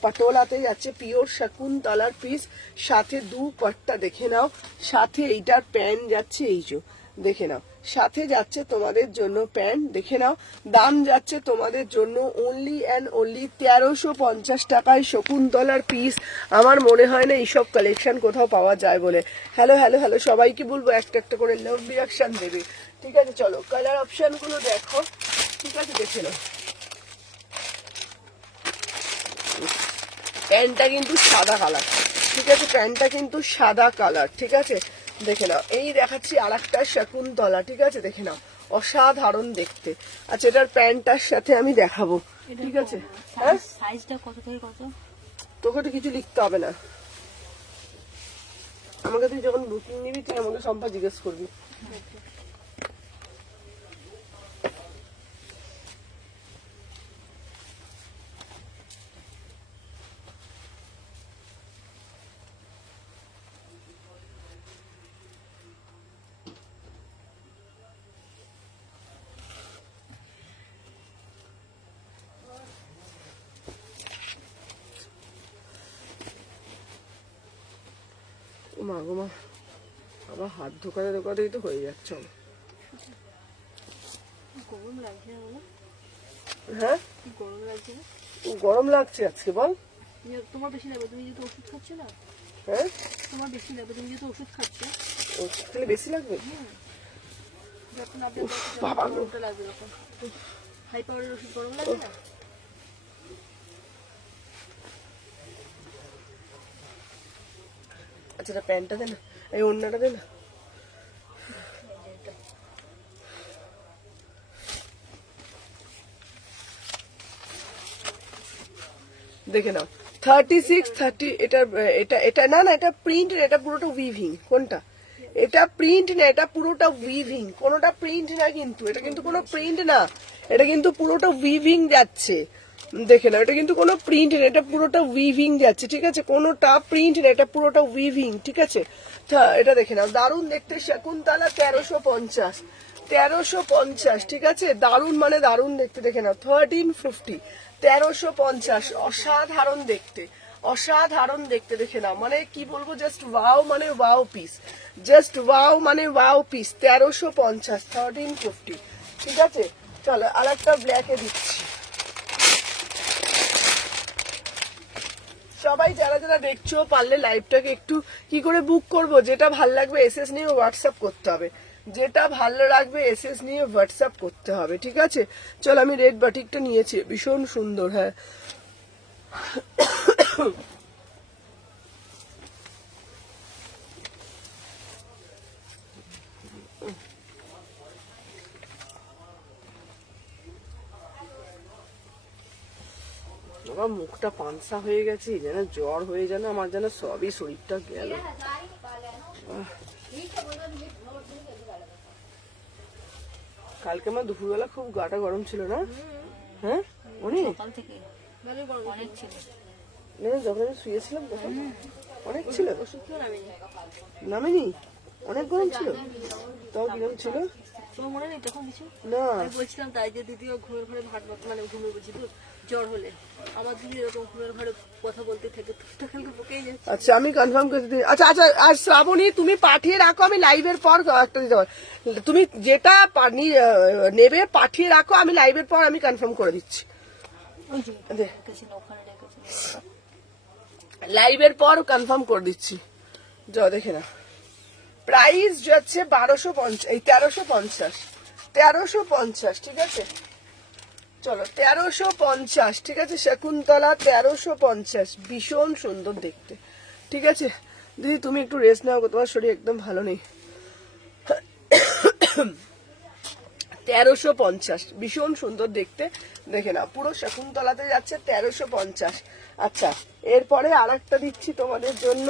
পটোলাতে যাচ্ছে পিওর শকুন্তলার পিস, সাথে দুপাট্টা দেখে নাও, সাথে এইটার প্যান্ট যাচ্ছে, এই যে দেখে নাও, সাথে যাচ্ছে তোমাদের জন্য প্যান্ট, দেখে নাও, দাম যাচ্ছে তোমাদের জন্য অনলি অ্যান্ড অনলি 1350 টাকায় শকুন্তলার পিস। আমার মনে হয় না এইসব কালেকশন কোথাও পাওয়া যায় বলে। হ্যালো সবাইকে বলবো একটা একটা করে লাভ রিয়াকশন দেবে, ঠিক আছে। চলো কালার অপশন গুলো দেখো, ঠিক আছে, দেখে নাও। প্যান্টটা কিন্তু সাদা কালার, ঠিক আছে, প্যান্টটা কিন্তু সাদা কালার, ঠিক আছে, দেখে নাও। এই দেখাচ্ছি আর একটা শকুন্তলা, ঠিক আছে, দেখে নাও, অসাধারণ দেখতে। আচ্ছা এটার প্যান্টটার সাথে আমি দেখাবো, ঠিক আছে। হ্যাঁ সাইজটা কত থেকে কত? তোকে তো কিছু লিখতে হবে না, আমাকে তুই যখন বুকিং নিবি তুই আমাকে সম্পা জিজ্ঞেস করবি। মা গো মা, আবার হাত ধোকাতেই তো হয়ে যাচ্ছে আমার। গরম লাগছে না বলো? হ্যাঁ গরম লাগছে না? গরম লাগছে আজকে, বল। তোমার বেশি লাগবে, তুমি যেহেতু ওষুধ খাচ্ছ না। হ্যাঁ তোমার বেশি লাগবে, তুমি যেহেতু ওষুধ খাচ্ছ। ওষুধ খেলে বেশি লাগবে? যখন আপনার বাবা গো। গরমটা লাগবে তখন হাই পাওয়ারের ওষুধ গরম লাগবে না? আচ্ছা এটা প্যান্টটা দে না, এই ওড়নাটা দে না। দেখে নাও 36-30, এটা না এটা প্রিন্ট, এটা পুরোটা উইভিং। কোনটা? এটা প্রিন্ট না, এটা পুরোটা উইভিং, কোনোটা প্রিন্ট না কিন্তু, এটা কিন্তু কোনো প্রিন্ট না, এটা কিন্তু পুরোটা উইভিং যাচ্ছে, দেখে নাও, এটা কিন্তু কোনো প্রিন্ট না, এটা পুরোটা উইভিং যাচ্ছে, ঠিক আছে, কোনোটা প্রিন্ট না, এটা পুরোটা উইভিং, ঠিক আছে। এটা দেখে নাও, দারুণ দেখতে, শকুন্তলা 1350, ঠিক আছে, দারুণ মানে দারুণ দেখতে, দেখে নাও 1350, 1350, অসাধারণ দেখতে, দেখে নাও, মানে কি বলবো, জাস্ট ওয়াও মানে ওয়াও পিস, জাস্ট ওয়াও মানে ওয়াও পিস, 1350, 1350, ঠিক আছে। চলো আর একটা ব্ল্যাকে দিচ্ছি। সবাই যারা যারা দেখছো পারলে লাইভটাকে একটু কি করে বুক করব, যেটা ভাল লাগবে এসএস নিয়ে হোয়াটসঅ্যাপ করতে হবে, যেটা ভালো লাগবে এসএস নিয়ে হোয়াটসঅ্যাপ করতে হবে, ঠিক আছে। চল আমি রেড বাটিকটা নিয়েছি, ভীষণ সুন্দর। হ্যাঁ আমার মুখটা পানসা হয়ে গেছে, যেন জ্বর হয়ে যেন আমার যেন সবই শরীরটা গেল। কালকে আমার দুপুরবেলা খুব গাটা গরম ছিল না? হ্যাঁ অনেক, সকাল থেকে অনেক ছিল। যখন আমি শুয়েছিলাম তখন অনেক ছিল, ওষুধ খেয়ে নামেনি। নামেনি? অনেক গরম ছিল, তাও কিরম ছিল তোমার মনে নেই তখন কিছু? না। আমি বলছিলাম তাই যে দিদিও ঘুমের ঘরে ভাত মানে ঘুমিয়ে বলছি তো জ্বর হলে আমার দিদি এরকম ঘুমের ঘরে কথা বলতে থাকে, তো কালকে বকেই যাচ্ছে। আচ্ছা আমি কনফার্ম করে দিই। আচ্ছা আর শ্রাবণী তুমি পাঠিয়ে রাখো, আমি লাইভের পর একটা দিতে পারবো, তুমি যেটা নেবে পাঠিয়ে রাখো, আমি লাইভের পর আমি কনফার্ম করে দিচ্ছি, ওই যে দে। রেখেছিল, ওখানে রেখেছিল। লাইভের পর কনফার্ম করে দিচ্ছি। যা দেখে না, প্রাইস যাচ্ছে 1250, এই 1350, ঠিক আছে। চলো 1350, ঠিক আছে, শকুন্তলা 1350, ভীষণ সুন্দর দেখতে, ঠিক আছে। দিদি তুমি একটু রেস্ট নাও, তোমার শরীর একদম ভালো নেই। 1350, ভীষণ সুন্দর দেখতে। দেখে না, পুরো শকুন্তলাতে যাচ্ছে 1350। আচ্ছা, এরপরে আরেকটা দিচ্ছি তোমাদের জন্য।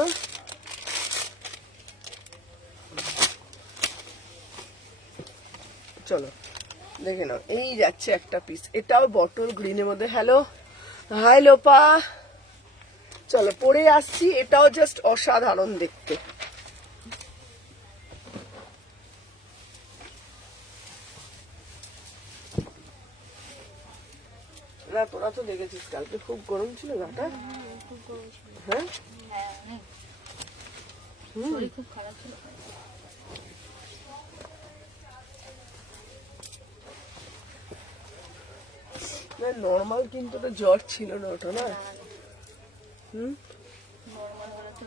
চলো দেখে নাও, এই যাচ্ছে একটা পিস, এটাও বটল গ্রিনের মধ্যে। Hello, hi Lopa. চলো পরে আসছি, এটাও জাস্ট অসাধারণ দেখতে। না তোরা তো দেখেছিস কালকে খুব গরম ছিল গাটা। খুব গরম ছিল। হ্যাঁ, শরীর খুব খারাপ ছিল। নর্মাল কিন্তু তো জ্বর ছিল না ওটা, না? নরমাল হলে তো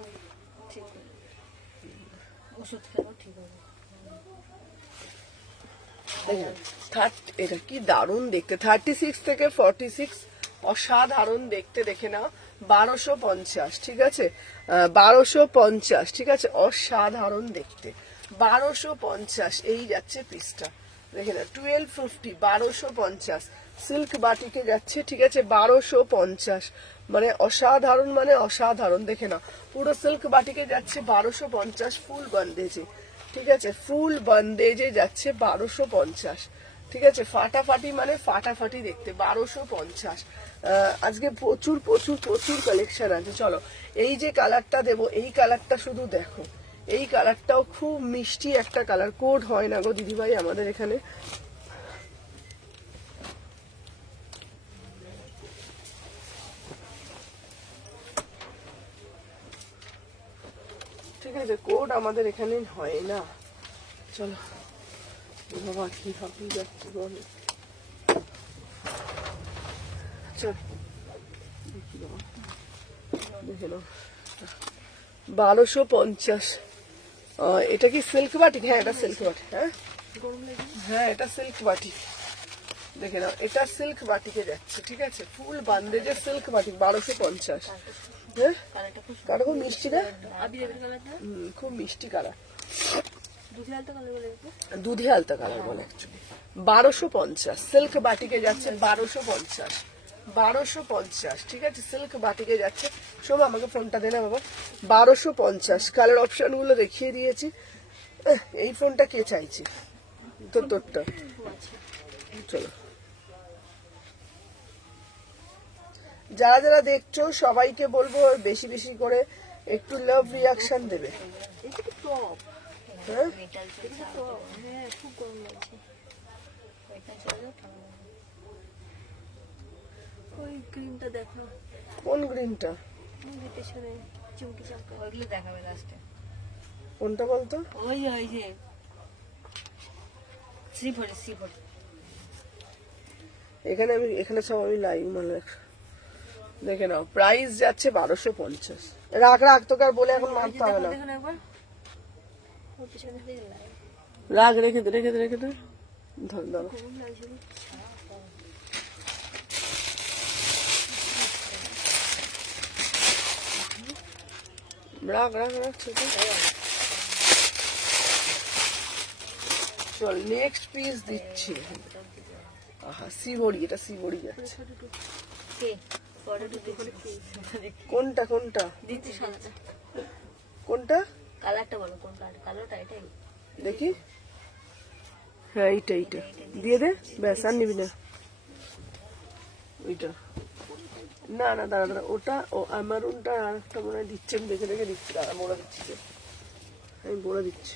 ঠিক হবে। ওষুধ খেলেও ঠিক হবে। এটা কি দারুণ দেখতে, 36 থেকে 46, অসাধারণ দেখতে। দেখে নাও, 1250, ঠিক আছে, 1250, ঠিক আছে, অসাধারণ দেখতে, 1250। এই যাচ্ছে পিসটা, দেখে না, 1250, 1250 সিল্ক বাটিকে যাচ্ছে, ঠিক আছে, 1250, মানে অসাধারণ, মানে অসাধারণ। দেখে না, পুরো সিল্ক বাটিকে যাচ্ছে 1250 ফুল বন্দেজে, ঠিক আছে, ফুল বন্দেজে যাচ্ছে 1250, ঠিক আছে, ফাটাফাটি, মানে ফাটাফাটি দেখতে, 1250। আজকে প্রচুর প্রচুর প্রচুর কালেকশন আছে। চলো, এই যে কালারটা দেবো, এই কালারটা শুধু দেখো, এই কালারটাও খুব মিষ্টি একটা কালার। কোড হয় না গো দিদিভাই আমাদের এখানে। ঠিক আছে, কোড আমাদের এখানে হয় না। চলো বাবা, কি হাঁপিয়ে যাচ্ছে বলো। চল দেখে নাও, 1250। এটা কি সিল্ক বাটিক? হ্যাঁ, এটা সিল্ক বাটি। হ্যাঁ হ্যাঁ, এটা সিল্ক বাটি। দেখে নাও, এটা সিল্ক বাটিকে যাচ্ছে, ঠিক আছে, ফুল বান্দেজে সিল্ক বাটিক, 1250। হ্যাঁ, কাটা খুব মিষ্টি না? খুব মিষ্টি কালার, দুধে আলতা কালার বলে অ্যাকচুয়ালি। 1250 সিল্ক বাটিকে যাচ্ছে, 1250, 1250, ঠিক আছে, সিল্ক বাটিকে যাচ্ছে। শোভা, আমাকে ফোনটা দে না বাবা। 1250 কালার অপশন গুলো দেখিয়ে দিয়েছি। এই ফোনটা কে চাইছি? তোরটা। চলো, যারা যারা দেখছো সবাইকে বলবো বেশি বেশি করে একটু লাভ রিয়াকশন দেবে। হ্যাঁ, খুব গরম লাগছে। ওই ক্রিমটা দেখো, কোন গ্রিনটা? পেছনে চুমকি চামকা, ওইগুলো দেখাবে লাস্টে। কোনটা বলতো? ওই যে শ্রীভরি। এখানে সব আমি লাইভ মানে দেখে নাও, প্রাইস যাচ্ছে 1250। রাখ তোকে আর বলে এখন মারতে হবে না। দেখুন একবার, ওর পিছনে রাখ, রেখে দে ধর। গরম লাগছিল। রাখ ঠিক আছে। চল নেক্সট পিস দিচ্ছি। আহা, সিবড়ি, এটা সিবড়ি যাচ্ছে। কোনটা কোনটা কালারটা বলো, কোন কালারটা? এটাই দেখি। হ্যাঁ, এইটা দিয়ে দে, ব্যাস, আর নিবি না ওইটা। না দাঁড়া, ওটা আমার ওটা আর একটা মনে হয় দিচ্ছে, আমি দেখে দিচ্ছি, দাঁড়া বলে দিচ্ছি, আমি বলে দিচ্ছি।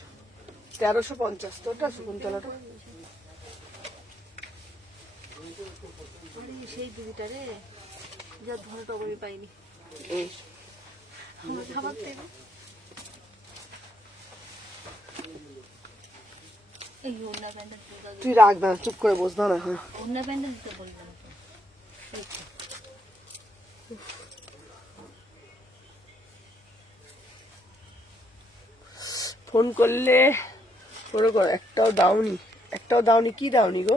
1350 তোটা শকুন্তলাটা। সেই দিদিটা রে, যা ধরে টব আমি পাইনি। খাবার দেবে। তুই রাখ না, চুপ করে বস না। হ্যাঁ, অন্য প্যান্ডেল দিতে বলবো না। ফোন করলে মনে কর একটাও দাওনি, কি দাওনি গো?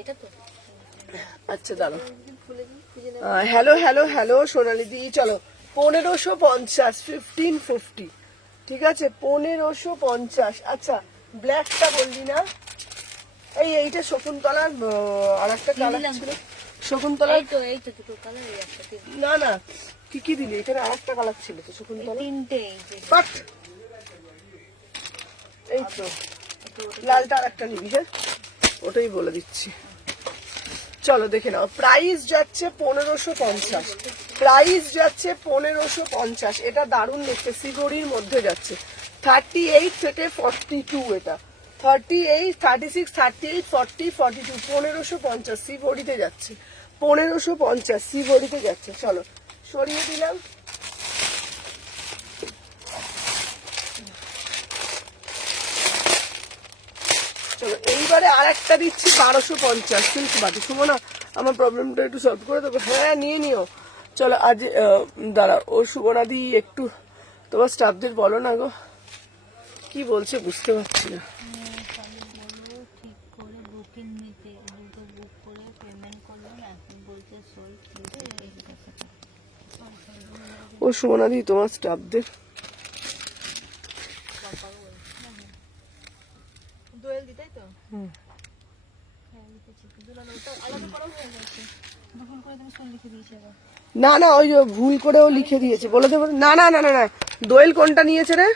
এটা তো আচ্ছা দাঁড়ো। হ্যালো সোনালি দি। চলো, 1550, 1550, ঠিক আছে, 1550। আচ্ছা, ব্ল্যাকটা বললি না? এইটা শকুন্তলার আর একটা কালার দিলাম। ছিল, শকুন্তলার। এই তো দুটো কালার, এই একটা না না, কি দিলি? এখানে আর একটা কালার ছিল তো শকুন্তলা। তিনটে, এই যে বাট এই তো লালটা আর একটা নিবি, হ্যাঁ ওটাই বলে দিচ্ছি। চলো দেখে নাও, প্রাইস যাচ্ছে 1550, প্রাইস যাচ্ছে 1550। এটা দারুণ দেখতে, সিগড়ির মধ্যে যাচ্ছে। 38 থেকে 42, এটা 38, 36, 38, 40, 42, 1550 সিগড়িতে যাচ্ছে, 1550 সিগড়িতে যাচ্ছে। চলো সরিয়ে দিলাম। চলো এইবারে আর একটা দিচ্ছি 1250 সিল্ক বাটি। শুনো না, আমার প্রবলেমটা একটু সলভ করে দেবো? হ্যাঁ নিয়ে নিও। চলো আজ দাঁড়া, ও সুগনাদি একটু তোমার স্টাফদের বলো না গো, কি বলছে বুঝতে পারছি না। বলো ঠিক করে বুকিং নিতে, দুটো বুক করে পেমেন্ট করলাম, এখন বলছে সোল। ও সুগনাদি তোমার স্টাফদের দোয়েল দিতাই তো। হ্যাঁ লিখেছি, দুলাল ওটা আলাদা করা হয়ে গেছে, দুপুর করে তুমি সোল লিখে দিয়েছে এবার। না না, ওই যে ভুল করেও লিখে দিয়েছে, বলে দেবো। না না না না না, দোয়েল কোনটা নিয়েছে রে?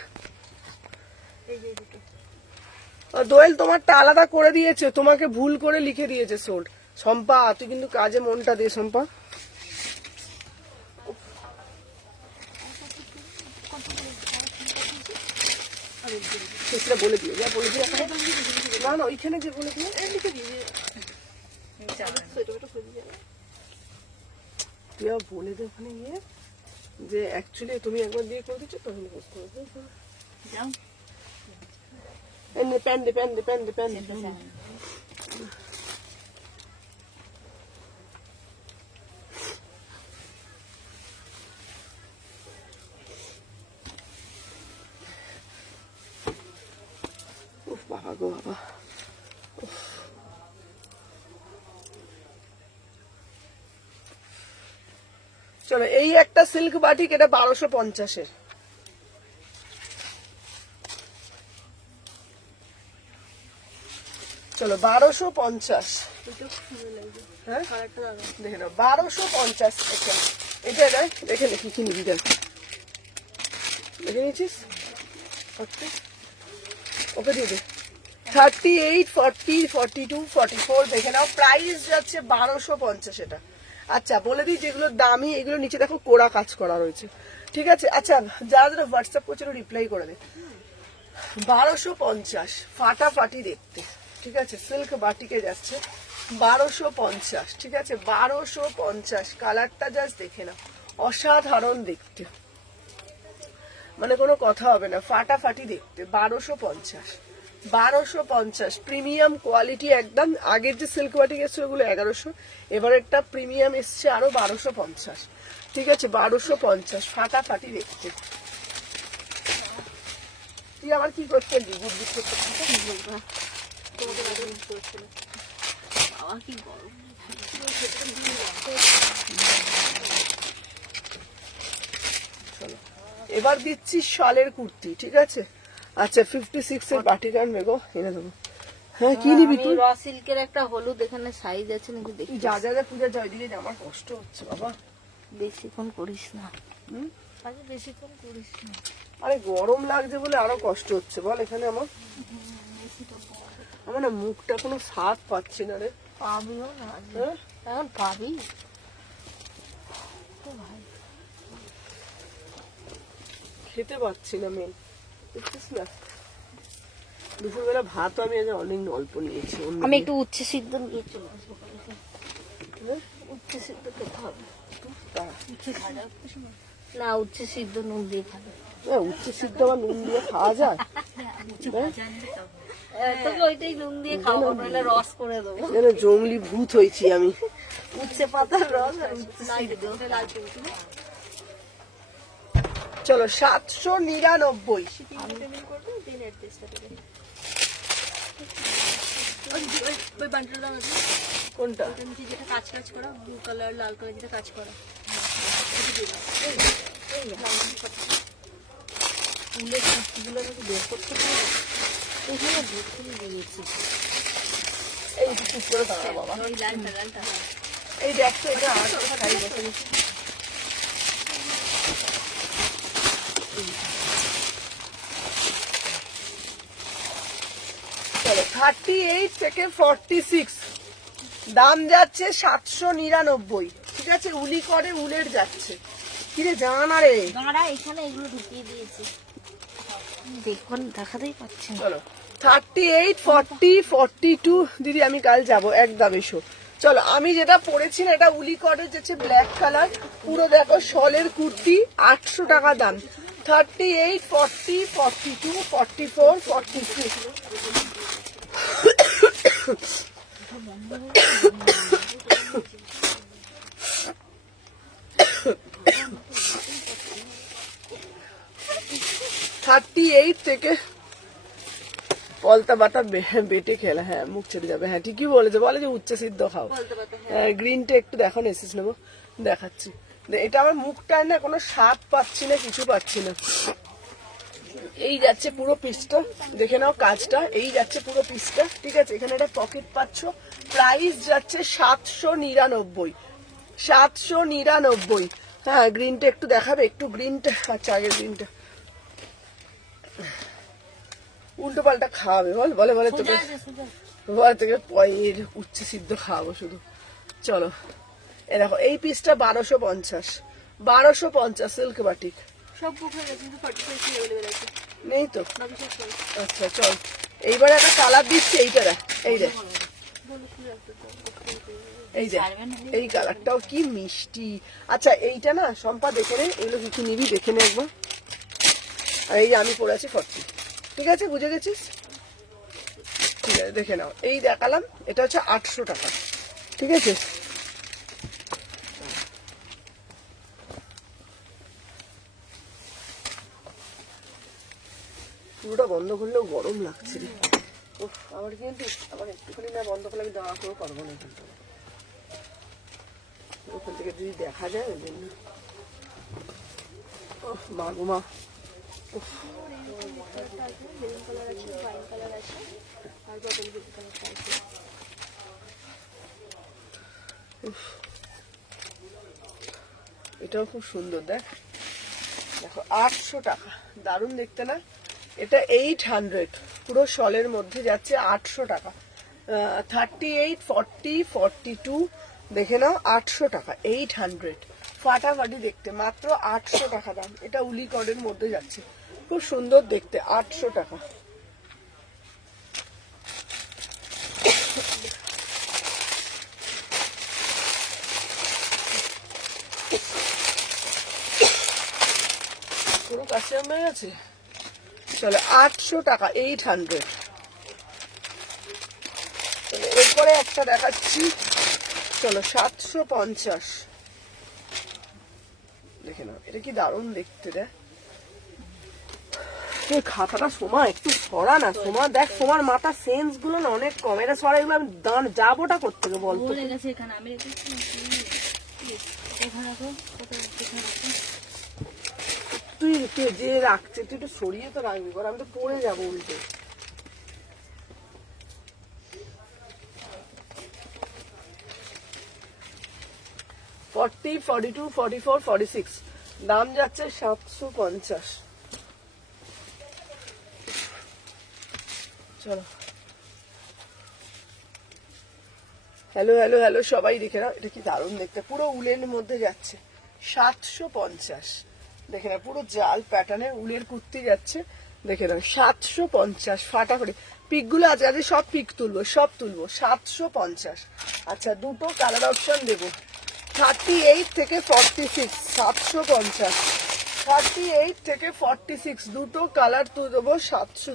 এই যে দুটো দোয়েল তোমারটা আলাদা করে দিয়েছে, তোমাকে ভুল করে লিখে দিয়েছে সোল্ড। শম্পা তুই কিন্তু কাজে মনটা দে শম্পা। সেটা বলে দিও, যা বলে দিও এখন। না না, ওইখানে যে বলে দিও লিখে দিয়েছে, সোয়েটারটা খুঁজে যাবে। তুই বলে দে ওখানে গিয়ে যে অ্যাকচুয়ালি তুমি একবার দিয়ে করে দিচ্ছ, তখন বুঝতে পারবে। যাও প্যান দে প্যান দে প্যান দে প্যান দে। উফ বাবা গো বাবা। চলো এই একটা সিল্ক বাটিক, এটা 1250-এর। চলো 1250। দুটো সুন্দর লাগবে, হ্যাঁ কালারটা দাও। দেখে নাও 1250। এটা এটা দেখে নে কি কি নিবি, দেখ দেখে নিয়েছিস। ওকে দিয়ে দে। 38, 40, 42, 44 দেখে নাও, প্রাইস যাচ্ছে 1250 এটা। আচ্ছা বলে দিই, যেগুলো দামি এগুলো নিচে দেখো কোড়া কাজ করা রয়েছে, ঠিক আছে। আচ্ছা যারা যারা হোয়াটসঅ্যাপ করছে রিপ্লাই করে দে। 1250 ফাটাফাটি দেখতে, ঠিক আছে। সিল্ক বাটিকে যাচ্ছে 1250, ঠিক আছে। 1250 কালারটা জাস্ট দেখে নাও, অসাধারণ দেখতে, মানে কোনো কথা হবে না, ফাটাফাটি দেখতে। 1250, 1250 প্রিমিয়াম কোয়ালিটি একদম। আগের যে সিল্ক বাটিক এসছে ওগুলো 1100, এবার একটা প্রিমিয়াম এসছে আরো 1250, ঠিক আছে। 1250 ফাটাফাটি দেখতে। তুই আবার কি করতে গুড বিট করতে? তোমাকে রাতে মিস করছিল, বাবা কি গরম। চলো এবার দিচ্ছি শালের কুর্তি, ঠিক আছে। আচ্ছা 56 এর বাটিক আনবে গো, এনে দেবো। হ্যাঁ কি নিবি তুই? র সিল্কের একটা হলুদ এখানে সাইজ আছে নাকি দেখি। তুই যা যা যা পূজা জয় দিকে আমার কষ্ট হচ্ছে বাবা। বেশিক্ষণ করিস না, হুম? আগে বেশিক্ষণ করিস না। আরে গরম লাগছে বলে আরো কষ্ট হচ্ছে বল। এখানে আমার না মুখটা কোনো স্বাদ পাচ্ছি না রে। পাবিও না, হ্যাঁ? এখন পাবি। খেতে পাচ্ছি না মেন, বুঝছিস না। দুপুরবেলা ভাত আমি আজ অনেক অল্প নিয়েছি। অন্য আমি দিন। একটু উচ্ছে সিদ্ধ নিয়ে চলে আসবো। হ্যাঁ? উচ্ছে সিদ্ধ খেতে হবে। দাঁড়া। না উচ্ছে সিদ্ধ নুন দিয়ে খাবে। হ্যাঁ, উচ্ছে সিদ্ধ আবার নুন দিয়ে খাওয়া যায়? তোকে ওইটাই নুন দিয়ে খাওয়াবো, নাহলে রস করে দেবো। যেন জঙ্গলি ভূত হয়েছি আমি। উচ্ছে পাতার রস আর উচ্ছে সিদ্ধ। চলো 799। ওই বান্ডেলটা আছে, কোনটা? ওটার নিচে যেটা কাজ করা, ব্লু কালার লাল কালার যেটা কাজ করা, ফুলের কুচিগুলো নাকি বের করতে পারবে। এখানে ভর্তি দিয়েছি এই চুপ করে দাঁড়া বাবা, ওই লালটা লালটা এই দেখ তো এটা 800 টাকা গাড়ি বসে গেছে। চলো 38 থেকে 46, দাম যাচ্ছে 799। ঠিক আছে, উলি করে উলের যাচ্ছে। কিরে জানা রে, দাঁড়া এখানে এগুলো ঢুকিয়ে দিয়েছি দেখুন দেখাতেই পাচ্ছেন। চলো 38, 40, 42 দিদি আমি কাল যাব একদম এসো। চলো আমি যেটা পরেছি না এটা উলি কটের যাচ্ছে ব্ল্যাক কালার, পুরো দেখো শলের কুর্তি, 800 টাকা দাম। 38, 40, 42, 44, 43। থার্টি এইট থেকে পলতা বাতা বেটে খেলা, হ্যাঁ মুখ ছেড়ে যাবে, হ্যাঁ ঠিকই বলেছে, বলে যে উচ্চ সিদ্ধ খাও। হ্যাঁ গ্রিনটা একটু দেখো না, এসেস নেবো, দেখাচ্ছি। এটা আমার মুখটায় না কোনো স্বাদ পাচ্ছি না, কিছু পাচ্ছি না। এই যাচ্ছে পুরো পিসটা, দেখে নাও কাজটা, এই যাচ্ছে পুরো পিসটা। ঠিক আছে, এখানে একটা পকেট পাচ্ছ, প্রাইস যাচ্ছে 799, 799। হ্যাঁ গ্রিনটা একটু দেখাবে, একটু গ্রিনটা, আচ্ছা আগের গ্রিনটা উল্টো পাল্টা খাওয়াবে, বল বলে বলে তোকে, বলে তোকে পয়ের উচ্চ সিদ্ধ খাওয়াবো শুধু। চলো এ দেখো এই পিসটা 1250, 1250 সিল্ক বাটিক। সব বুক হয়ে গেছে কিন্তু 45 अवेलेबल আছে নেই তো? বাকি সব চল আচ্ছা চল, এইবারে একটা কালার দিচ্ছি, এইটা দেখ, এই দেখ, এই দেখ, এই কালারটাও কি মিষ্টি। আচ্ছা এইটা না সম্পা দেখে নে, এগুলো কি কি নিবি দেখে নে একবার। আর এই আমি পরে আছি 40, ঠিক আছে বুঝে গেছিস? ঠিক আছে দেখে নাও, এই দেখালাম, এটা হচ্ছে 800 টাকা। ঠিক আছে, পুরোটা বন্ধ করলেও গরম লাগছে রে। উফ, আমার কিন্তু আবার একটুখানি না বন্ধ করলে আমি দাঁড়া করেও পারবো না কিন্তু। ওখান থেকে যদি দেখা যায় ওই জন্য। ওহ মা গো মা, উফ, মেরুন কালার আছে ওয়াইন কালার আছে আর বটল গ্রিন কালার আছে এটাও খুব সুন্দর, দেখ দেখো 800 টাকা, দারুণ দেখতে না? এটা 800, পুরো শলের মধ্যে যাচ্ছে 800 টাকা। 38, 40, 42 দেখে নাও, 800 টাকা, 800, ফাটাফাটি দেখতে, মাত্র 800 টাকা দাম। এটা উলি কডের মধ্যে যাচ্ছে, খুব সুন্দর দেখতে, 800 টাকা। পুরো কাছে হয়ে গেছে। চলো 800 টাকা, 800। এরপরে একটা দেখাচ্ছি, চলো 750। দেখে নাও, এটা কি দারুণ দেখতে রে। এই খাতাটা সোমা একটু সরা না, সোমা দেখ, সোমার মাথা সেন্স গুলো না অনেক কম, এটা সরা, এগুলো আমি যাবোটা করতে বলতো। বলে গেছে এখানে আমি রেখেছি এখানে রাখো কত এখানে রাখো তুই যে রাখছে তুই একটু সরিয়ে তো রাখবি, বল আমি তো পড়ে যাবো উল্টে। ফর্টি, 42, 44, 46, দাম যাচ্ছে 750। চলো হ্যালো হ্যালো হ্যালো সবাই দেখে নাও, এটা কি দারুণ দেখতে, পুরো উলের মধ্যে যাচ্ছে 750। দেখে নাও পুরো জাল প্যাটার্নের উলের কুর্তি যাচ্ছে, দেখে নাও 750, ফাটাফাটি। পিক গুলো আছে, আজকে সব পিক তুলবো, সব তুলবো, 750। আচ্ছা দুটো কালার অপশন দেবো, 38 থেকে 46, 750, 38 থেকে 46 দুটো কালার তুলে দেবো 700।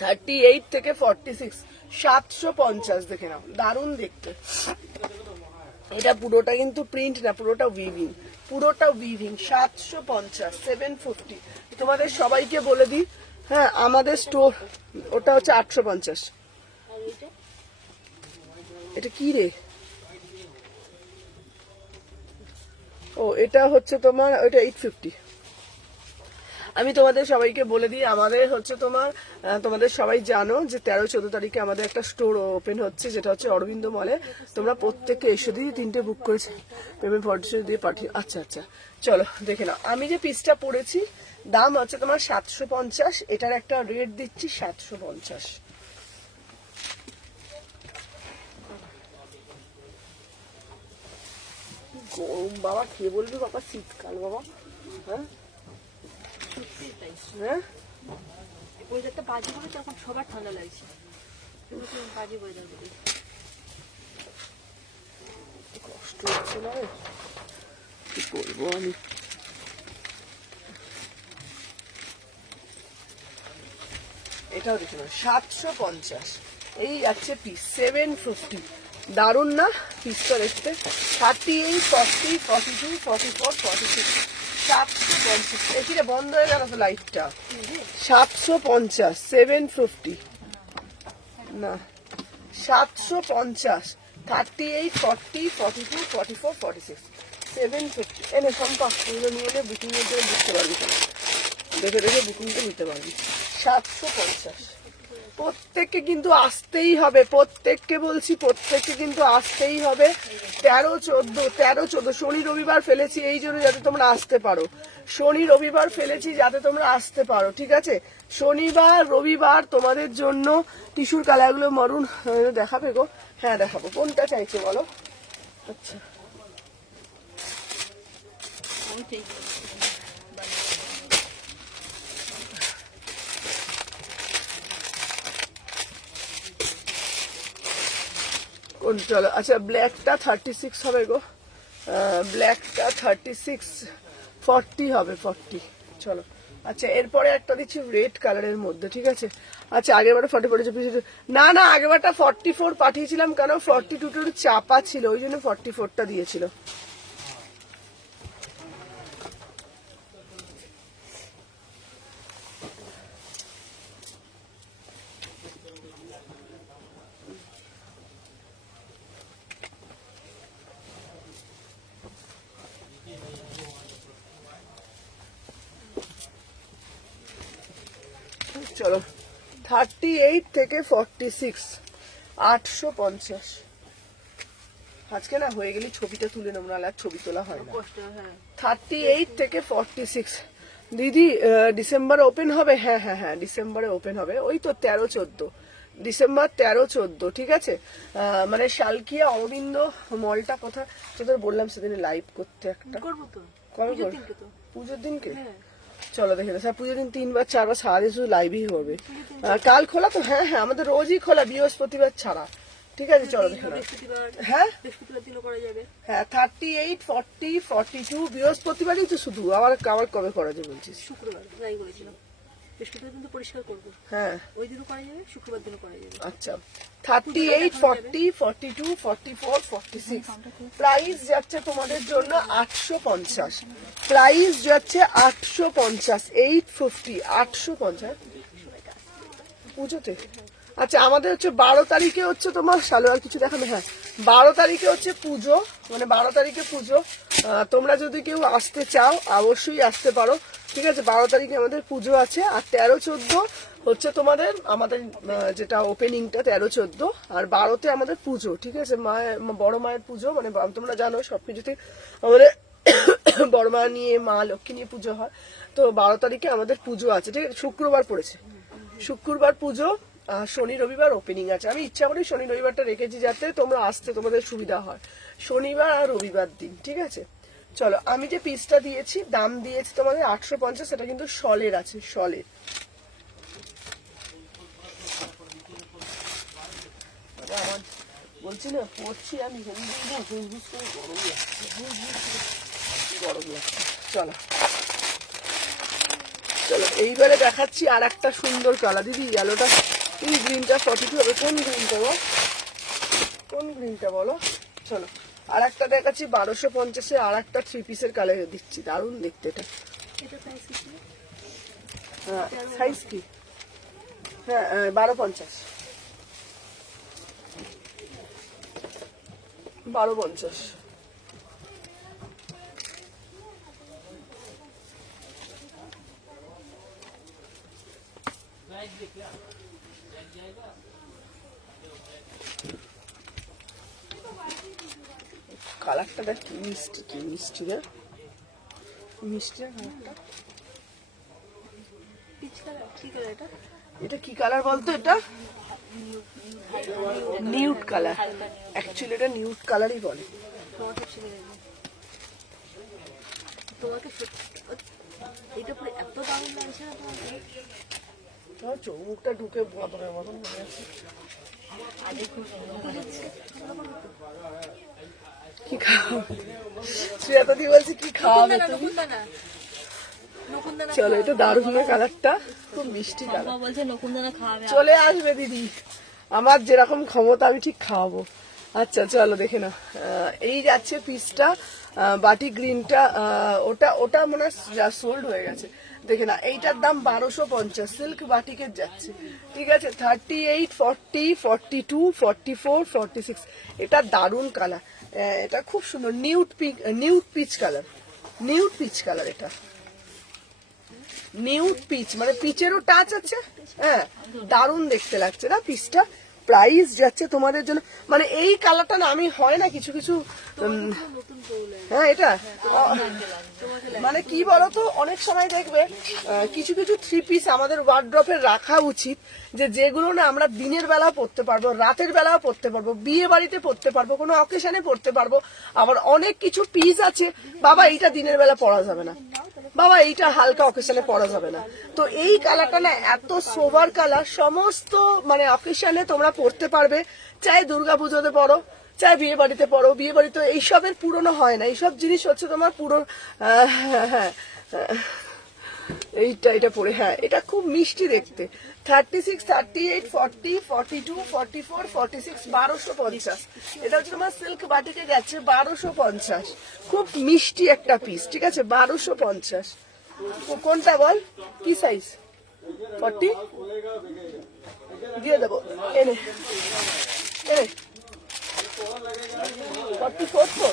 38 থেকে 46, 750। দেখে নাও দারুণ দেখতে। এটা পুরোটা কিন্তু প্রিন্ট না, পুরোটা উইভিং, পুরোটা উইভিং। 750, 750। তোমাদের সবাইকে বলে দিই, হ্যাঁ আমাদের স্টোর ওটা হচ্ছে 850। আর এইটা এটা কি রে, ও ও এটা হচ্ছে তোমার ওইটা 850। আমি তোমাদের সবাইকে বলে দিই, আমাদের হচ্ছে তোমাদের সবাই জানো যে 13-14 তারিখে আমাদের একটা স্টোর ওপেন হচ্ছে, যেটা হচ্ছে অরবিন্দ মলে। তোমরা প্রত্যেককে এসে দিয়ে 3টে বুক করেছে, পেমেন্ট ফর্টিশন দিয়ে পাঠিয়ে। আচ্ছা আচ্ছা, চলো দেখে নাও। আমি যে পিসটা পড়েছি দাম হচ্ছে তোমার 750, এটার একটা রেট দিচ্ছি 750। গরম বাবা, কে বলবি বাবা, শীতকাল বাবা। হ্যাঁ সত্যিই তাই। হ্যাঁ, ওয়েদারটা বাজে হবে তখন সবার ঠান্ডা লাগছে, বাজে ওয়েদার বলে। কষ্ট হচ্ছে না রে, কি করবো আমি। এটাও দেখে না, 750। এই যাচ্ছে পিস 750। দারুন না পিসটা দেখতে? 38, 40, 42, 44, 46, 750। এটিরে বন্ধ হয়ে গেল তো লাইটটা। 750, 750 না, 750, 38, 40, 42, 44, 46, 750। এনে সম্পা এগুলো নিয়ে এলে বুকিং এর জন্য বুঝতে পারবি, দেখে দেখে বুকিংটা নিতে পারবি। 750। প্রত্যেককে কিন্তু আসতেই হবে, প্রত্যেককে বলছি, প্রত্যেককে কিন্তু আসতেই হবে। 13-14 শনি রবিবার ফেলেছি এই জন্য যাতে তোমরা আসতে পারো। শনি রবিবার ফেলেছি যাতে তোমরা আসতে পারো, ঠিক আছে? শনিবার রবিবার তোমাদের জন্য টিস্যুর কালারগুলো মরুন দেখাবে গো? হ্যাঁ দেখাবো। কোনটা চাইছো বলো? আচ্ছা ওইটাই কোন, চলো আচ্ছা ব্ল্যাকটা 36 হবে গো, ব্ল্যাকটা 36, 40 হবে, 40। চলো আচ্ছা, এরপরে একটা দিচ্ছি রেড কালারের মধ্যে, ঠিক আছে? আচ্ছা আগেরবারে 40 পড়েছে, না না আগেরবারটা 44 পাঠিয়েছিলাম, কেন 42টা চাপা ছিল, ওই জন্য 44টা দিয়েছিল। চলো 38 থেকে 46, 850। আজকে না হয়ে গেলে ছবিটা তুলে নেবো, নাহলে আর ছবি তোলা হয় না। কষ্ট। হ্যাঁ 38 থেকে 46। দিদি ডিসেম্বরে ওপেন হবে? হ্যাঁ হ্যাঁ হ্যাঁ, ডিসেম্বরে ওপেন হবে, ওই তো 13-14 ডিসেম্বর, 13-14, ঠিক আছে? মানে শালকিয়া অরবিন্দ মলটা কোথায় তোদের বললাম সেদিন লাইভ করতে একটা। করবো তো, কবে পুজোর করবে? দিনকে তো। পুজোর দিনকে? হ্যাঁ চলো দেখে না, পুজোর দিন 3-4বার সারাদিন শুধু লাইভই হবে। কাল খোলা তো? হ্যাঁ হ্যাঁ, আমাদের রোজই খোলা, বৃহস্পতিবার ছাড়া, ঠিক আছে? চলো দেখে না। বৃহস্পতিবার, হ্যাঁ বৃহস্পতিবার দিনও করা যাবে। হ্যাঁ 38, 40, 42 বৃহস্পতিবারই তো শুধু, আবার আবার কবে করা যায় বলছিস? শুক্রবার তাই বলেছিলাম, বৃহস্পতিবার দিন তো পরিষ্কার করবো, হ্যাঁ ওই দিনও করা যাবে, শুক্রবার দিনও করা যাবে। আচ্ছা 38, 40, 42, 44, 46। প্রাইস যাচ্ছে তোমাদের জন্য 850, প্রাইস যাচ্ছে 850, 850, 850 পুজোতে। আচ্ছা আমাদের হচ্ছে 12 তারিখে হচ্ছে তোমার সালোয়ার কিছু দেখাবে। হ্যাঁ 12 তারিখে হচ্ছে পুজো, মানে 12 তারিখে পুজো। তোমরা যদি কেউ আসতে চাও অবশ্যই আসতে পারো, ঠিক আছে? 12 তারিখে আমাদের পুজো আছে, আর 13-14 হচ্ছে তোমাদের আমাদের যেটা ওপেনিংটা 13-14, আর 12তে আমাদের পুজো, ঠিক আছে? মায়ের বড় মায়ের পুজো, মানে তোমরা জানো সবকিছুতে আমাদের বড় মা নিয়ে, মা লক্ষ্মী নিয়ে পুজো হয়। তো 12 তারিখে আমাদের পুজো আছে, ঠিক আছে? শুক্রবার পড়েছে, শুক্রবার পুজো, শনি রবিবার ওপেনিং আছে। আমি ইচ্ছা করে শনি রবিবারটা রেখেছি যাতে তোমরা আসতে তোমাদের সুবিধা হয়, শনিবার আর রবিবার দিন, ঠিক আছে? চলো আমি যে পিসটা দিয়েছি, দাম দিয়েছি তোমাদের 850, সেটা কিন্তু শলের আছে, শলের। আমার বলছি না পড়ছি আমি, হুস করে গরম লাগছে, গরম লাগছে। চলো চলো এইবারে দেখাচ্ছি আর একটা সুন্দর কালার। দিদি ইয়েলোটা, এই গ্রিনটা 42 হবে। কোন গ্রিনটা বল, কোন গ্রিনটা বলো? চলো আর একটা দেখাচ্ছি 1250-এ, আর একটা 3 পিসের কালার দিচ্ছি, দারুণ দেখতে এটা। হ্যাঁ সাইজ কি? হ্যাঁ 1250, 1250। কালারটা দেখ কি মিষ্টি, কি মিষ্টি রে, মিষ্টি না কালারটা। পিচ কালার, কি কালার এটা? এটা কি কালার বলতো? এটা নিউড কালার, অ্যাকচুয়ালি এটা নিউড কালারই বলে। তোমাকে ছেড়ে দেবে, তোমাকে এটা পুরো এত দারুণ লাগছে না তোমাকে? তোমার চৌমুখটা ঢুকে বদলের মতন হয়ে আছে। কি খাওয়াবে শ্রেয়া দি বলছে, কি খাওয়াবে তুমি? চলো, এটা দারুণ না কালারটা, খুব মিষ্টি কালার। বলছে নকুনদানা খাওয়াবে। চলে আসবে দিদি, আমার যেরকম ক্ষমতা আমি ঠিক খাওয়াবো। আচ্ছা চলো দেখে না, এই যাচ্ছে পিসটা বাটি গ্রিনটা, ওটা ওটা মনে হয় সোল্ড হয়ে গেছে। দেখে না, এইটার দাম 1250, সিল্ক বাটিকের যাচ্ছে, ঠিক আছে। 38, 40, 42, 44, 46, এটা দারুণ কালার, এটা খুব সুন্দর, nude pink, nude peach colour, nude peach colour, এটা নিউড পিচ, মানে পিচেরও টাচ আছে। হ্যাঁ, দারুণ দেখতে লাগছে না পিসটা। প্রাইস যাচ্ছে তোমাদের জন্য, মানে এই কালারটা না আমি হয় না কিছু কিছু, হ্যাঁ এটা মানে কি বলতো, অনেক সময় দেখবে কিছু কিছু থ্রি পিস আমাদের ওয়ার্ড্রপে রাখা উচিত, যে যেগুলো না আমরা দিনের বেলা পরতে পারবো, রাতের বেলাও পরতে পারবো, বিয়ে বাড়িতে পরতে পারবো, কোনো অকেশনে পরতে পারবো। আবার অনেক কিছু পিস আছে, বাবা এইটা দিনের বেলা পরা যাবে না, বাবা এইটা হালকা অকেশনে পরা যাবে না। তো এই কালারটা না এত সোবার কালার, সমস্ত মানে অকেশনে তোমরা পরতে পারবে, চাই দুর্গাপুজোতে পরো, চাই বিয়ে বাড়িতে পরো। বিয়ে বাড়িতে এইসবের পুরনো হয় না, এইসব জিনিস হচ্ছে তোমার পুরো, হ্যাঁ এইটা এটা পরে, হ্যাঁ এটা খুব মিষ্টি দেখতে। 36, 38, 40, 42, 44, 46, 1250, এটা হচ্ছে তোমার সিল্ক বাটিকে যাচ্ছে 1250, খুব মিষ্টি একটা পিস, ঠিক আছে। 1250, কোনটা বল, কি সাইজ? 40 দিয়ে দেবো, এনে এনে 44 তো,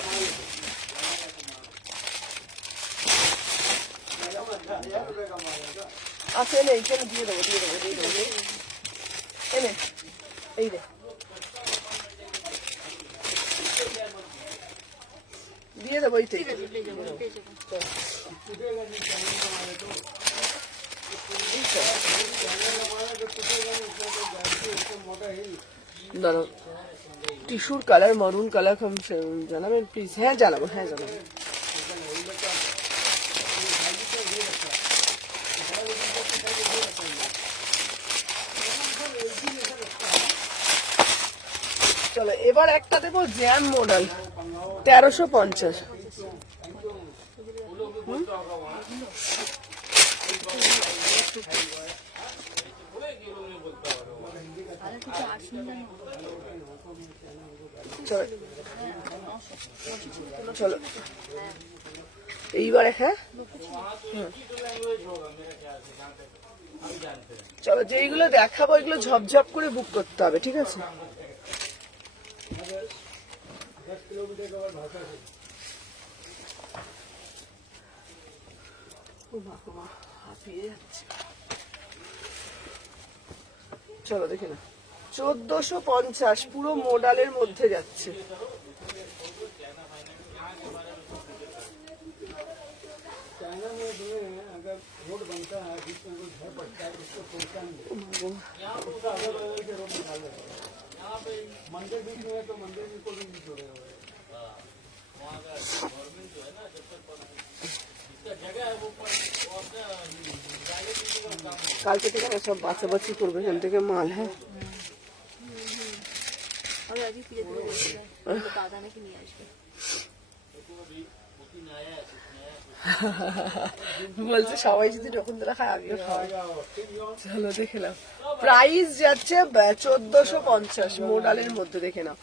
আচ্ছা এনে এইখানে দিয়ে দেবো, দিয়ে দেবো, দিয়ে দেবো, এনে এই রে, দিয়ে দেবো এইটাই। দাঁড়াও, টিস্যুর কালার, মারুন কালার জানাবেন প্লিজ। হ্যাঁ জানাবো, হ্যাঁ জানাবো। চলো এবার একটা দেবো জ্যাম মডেল, 1350। চলো এইবারে, হ্যাঁ চলো, যেইগুলো দেখাবো এগুলো ঝপঝপ করে বুক করতে হবে, ঠিক আছে। চলো দেখে না, 1450 পুরো মোডালের মধ্যে যাচ্ছে। কালকে থেকে না সব বাছাবাছি করবে এখান থেকে মাল। হ্যাঁ আমি আজকে ফিরে ফিরে বলছিলাম দাদা নাকি নিয়ে আসবে, বলছে সবাই যদি যখন তারা খায় আমিও খাওয়াই। চলো দেখে নাও, প্রাইস যাচ্ছে 1450 মোডালের মধ্যে, দেখে নাও,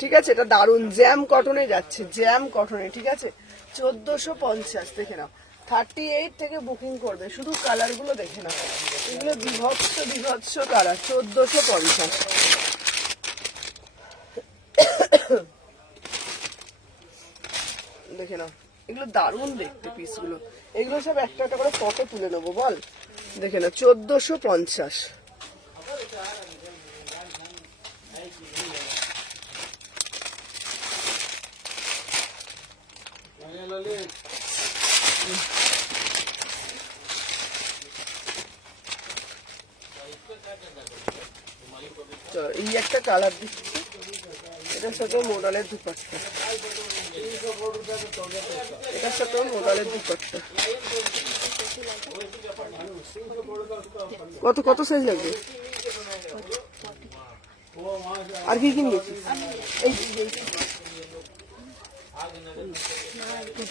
ঠিক আছে। এটা দারুন জ্যাম কটনে যাচ্ছে, জ্যাম কটনে, ঠিক আছে। 1450 দেখে নাও। 38 থেকে বুকিং করবে, শুধু কালার গুলো দেখে নাও, এগুলো বিভৎস বিভৎস কালার। 1450 দেখে নাও, এগুলো দারুণ দেখতে পিসগুলো। এগুলো সব একটা একটা করে ফটো তুলে নেবো বল, দেখে নাও 1450। চলো এই একটা কালার দিচ্ছি, এটার সাথে মোডালের দুপাট্টা, এটার সাথে মোডালের দুপাট্টা। কত কত সাইজ লাগবে? আর কি নিয়েছিস? এই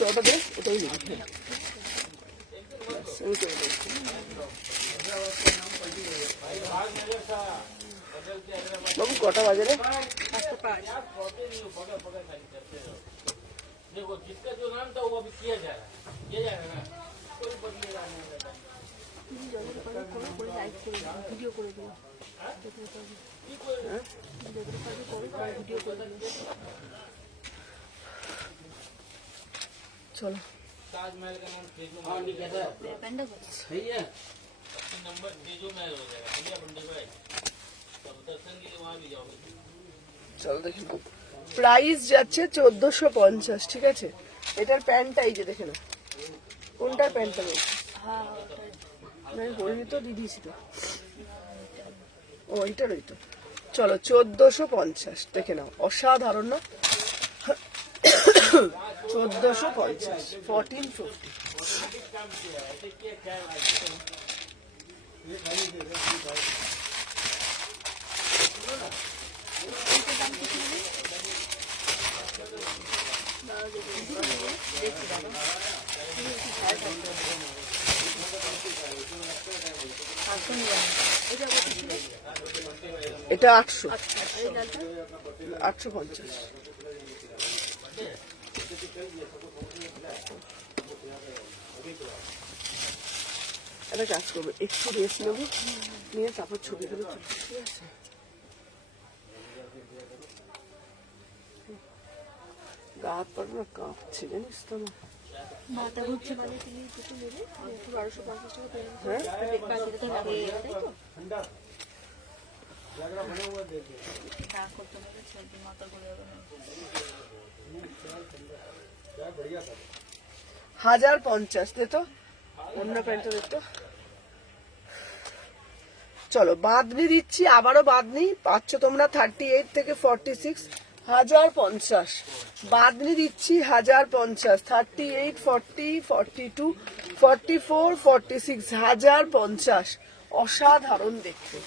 ওটা দে, ওটাই নিবি। বাবু কটা বাজে রে? 5:05। देखो जिसका जो नाम था वो अभी किया जा रहा है, किया जा रहा है ना, कोई बदले जाने वाला नहीं। ভিডিও করে দিও, ভিডিও করে দিও। চলো ताजमहल का नाम तेजू महल नहीं कहता सही है, नंबर तेजू महल हो जाएगा, इंडिया बंडे को तब दर्शन के लिए वहाँ भी जाओगे। চলো দেখি প্রাইস যাচ্ছে 1450, ঠিক আছে? এটার প্যান্টটা এই যে দেখে না, কোনটার প্যান্টটা বলছি? আমি বলিনি তো, দিদিছি তো। ও এইটার ওই তো। চলো 1450 দেখে নাও, অসাধারণ না? 1450, 1450। এটা 800, 850। একটা কাজ করবো, একটু রেস্ট নেবো, নিয়ে তারপর ছবিগুলো তুলবো, ঠিক আছে? গা হাত পা না কাঁপছে, জানিস তো আমার। মাথা ঘুরছে মানে তুমি কিছু নেবে 1250 টাকা পেয়ে হ্যাঁ বাকিটা তো লাগিয়ে যাবে, তাই তো? হ্যাঁ করতে হবে, সেদিন মাথা ঘুরে যাবে না। 1050 দে তো, অন্য প্যান্টটা দে তো। চলো বাঁধনি দিচ্ছি, আবারও বাঁধনি পাচ্ছ তোমরা 38 থেকে 46, 1050 বাঁধনি দিচ্ছি, 1050, 38, 40, 42, 44, 46, 1050। অসাধারণ দেখতে।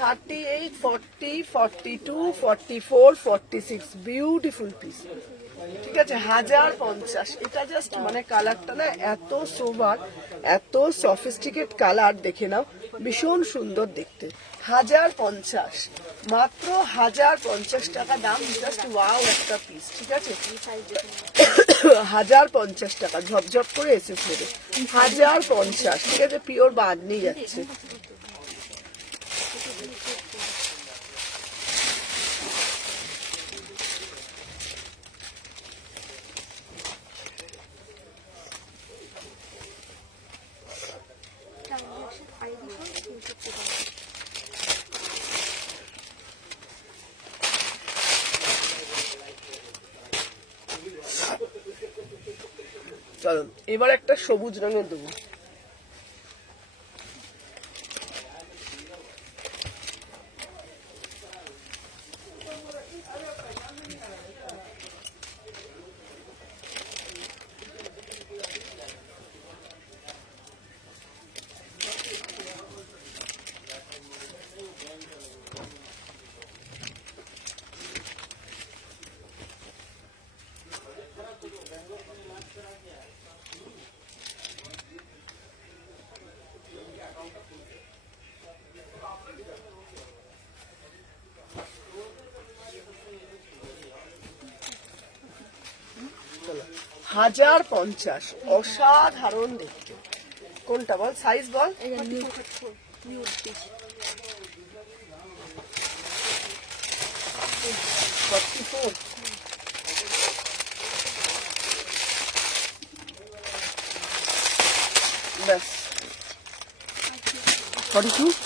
38, 40, 42, 44, 46, বিউটিফুল পিস, ঠিক আছে? 1050। এটা জাস্ট মানে কালারটা না এত সোবার, এত সফিস্টিকেট কালার, দেখে নাও, ভীষণ সুন্দর দেখতে। 1050, মাত্র 1050 টাকা দাম, জাস্ট ওয়াও একটা পিস, ঠিক আছে? 1050 টাকা, ঝপঝপ করে এসে ফেলে 1050, ঠিক আছে? পিওর বাঁধনি যাচ্ছে। চলো এবার একটা সবুজ রঙের দেবো। চলো 1050, অসাধারণ দেখতে। কোনটা বল, সাইজ বল? এই যে নিউ পিস 44, ব্যাস 42,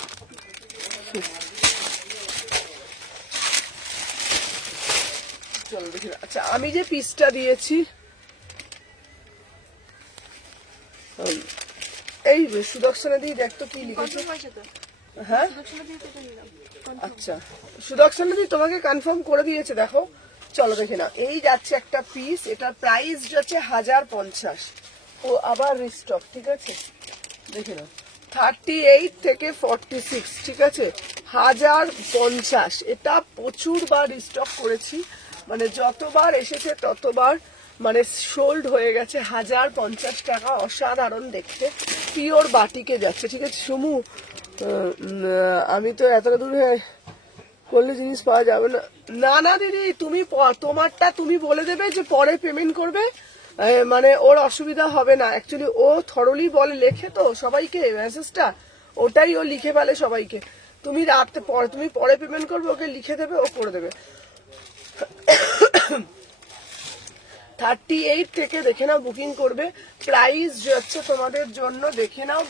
দেখি না। আচ্ছা আমি যে পিসটা দিয়েছি এই সুদর্শনা দিয়ে দেখ তো কি লিখেছে। কনফার্ম হয়েছে তো? হ্যাঁ সুদর্শনা দিয়ে কেটে নিলাম। আচ্ছা সুদর্শনা দি তোমাকে কনফার্ম করে দিয়েছে, দেখো চলো দেখে নাও। এই যাচ্ছে একটা পিস, এটার প্রাইস যাচ্ছে 1050। ও আবার রিস্টক, ঠিক আছে দেখে নাও। 38 থেকে 46, ঠিক আছে 1050। এটা প্রচুর বার রিস্টক করেছি, মানে যতবার এসেছে ততবার মানে সোল্ড হয়ে গেছে। 1050 টাকা, অসাধারণ দেখতে, পিওর বাটিকে যাচ্ছে, ঠিক আছে সমু। আমি তো এতটা দূর করলে জিনিস পাওয়া যাবে না। না না দিদি, তুমি তোমারটা তুমি বলে দেবে যে পরে পেমেন্ট করবে, মানে ওর অসুবিধা হবে না। অ্যাকচুয়ালি ও থরলি বলে, লেখে তো সবাইকে মেসেজটা, ওটাই ও লিখে ফেলে সবাইকে। তুমি রাতে পরে, তুমি পরে পেমেন্ট করবে, ওকে লিখে দেবে, ও করে দেবে। 38 থেকে দেখে নাও বুকিং করবে। প্রাইস যাচ্ছে তোমাদের জন্য দেখে নাও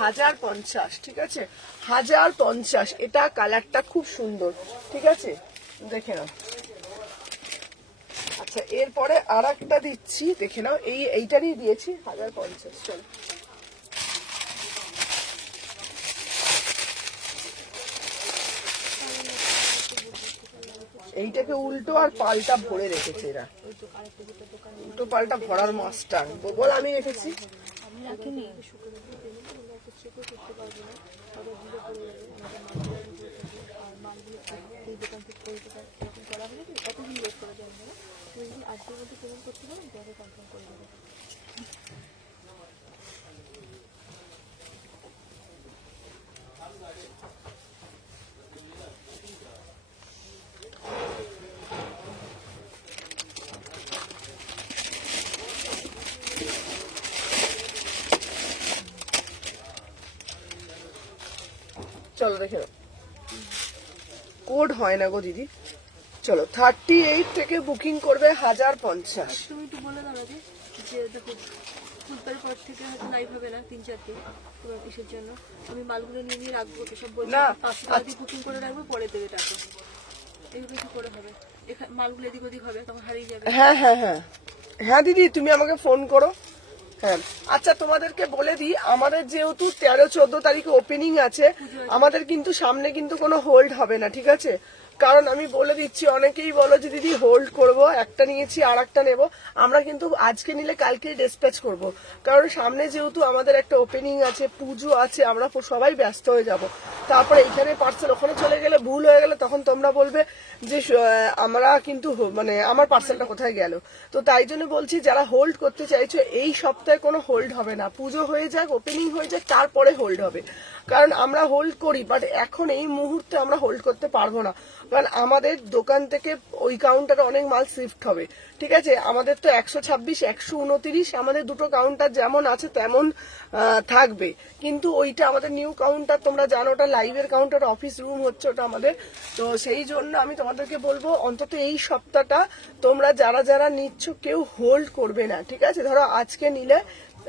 1050, ঠিক আছে 1050। এটা কালারটা খুব সুন্দর, ঠিক আছে দেখে নাও। আচ্ছা এরপরে আর একটা দিচ্ছি, দেখে নাও। এইটারই দিয়েছি 1050। চলো এইটাকে উল্টো আর পাল্টা ভরে রেখেছে এরা, উল্টো পাল্টা ভরার মাস্টার। বল আমি রেখেছি। আমি রাখিনি। চলো দেখে নাও, কোড হয় না গো দিদি। চলো 38 থেকে বুকিং করবে 1050। তুমি একটু বলে দাও আগে যে দেখো বুধবার পর থেকে হয়তো লাইভ হবে না 3-4 দিন তোমার কিসের জন্য। আমি মালগুলো নিয়ে রাখবো, তো সব বলছি না, 500 টাকা দিয়ে বুকিং করে রাখবো, পরে দেবে টাকা। এইভাবে কি করে হবে? মালগুলো এদিক ওদিক হবে, তখন হারিয়ে যাবে। হ্যাঁ হ্যাঁ হ্যাঁ হ্যাঁ দিদি, তুমি আমাকে ফোন করো। হ্যাঁ আচ্ছা তোমাদেরকে বলে দিই, আমাদের যেহেতু 13-14 তারিখে ওপেনিং আছে, আমাদের কিন্তু সামনে কিন্তু কোনো হোল্ড হবে না, ঠিক আছে। কারণ আমি বলে দিচ্ছি, অনেকেই বলো যে দিদি হোল্ড করব, একটা নিয়েছি আর একটা নেবো। আমরা কিন্তু আজকে নিলে কালকেই ডিসপ্যাচ করব, কারণ সামনে যেহেতু আমাদের একটা ওপেনিং আছে, পুজো আছে, আমরা সবাই ব্যস্ত হয়ে যাব। তারপরে এখানে পার্সেল ওখানে চলে গেলে, ভুল হয়ে গেলে, তখন তোমরা বলবে যে আমরা কিন্তু মানে আমার পার্সেলটা কোথায় গেল। তো তাই জন্য বলছি, যারা হোল্ড করতে চাইছো এই সপ্তাহে কোনো হোল্ড হবে না, পুজো হয়ে যাক, ওপেনিং হয়ে যাক, তারপরে হোল্ড হবে। কারণ আমরা হোল্ড করি, বাট এখন এই মুহূর্তে আমরা হোল্ড করতে পারবো না, কারণ আমাদের দোকান থেকে ওই কাউন্টারে অনেক মাল শিফট হবে, ঠিক আছে। আমাদের তো 126, 129 আমাদের দুটো কাউন্টার যেমন আছে তেমন থাকবে, কিন্তু ওইটা আমাদের নিউ কাউন্টার, তোমরা জানো ওটা লাইভের কাউন্টার, অফিস রুম হচ্ছে ওটা আমাদের। তো সেই জন্য আমি তোমাদেরকে বলবো, অন্তত এই সপ্তাহটা তোমরা যারা যারা নিচ্ছ কেউ হোল্ড করবে না, ঠিক আছে। ধরো আজকে নিলে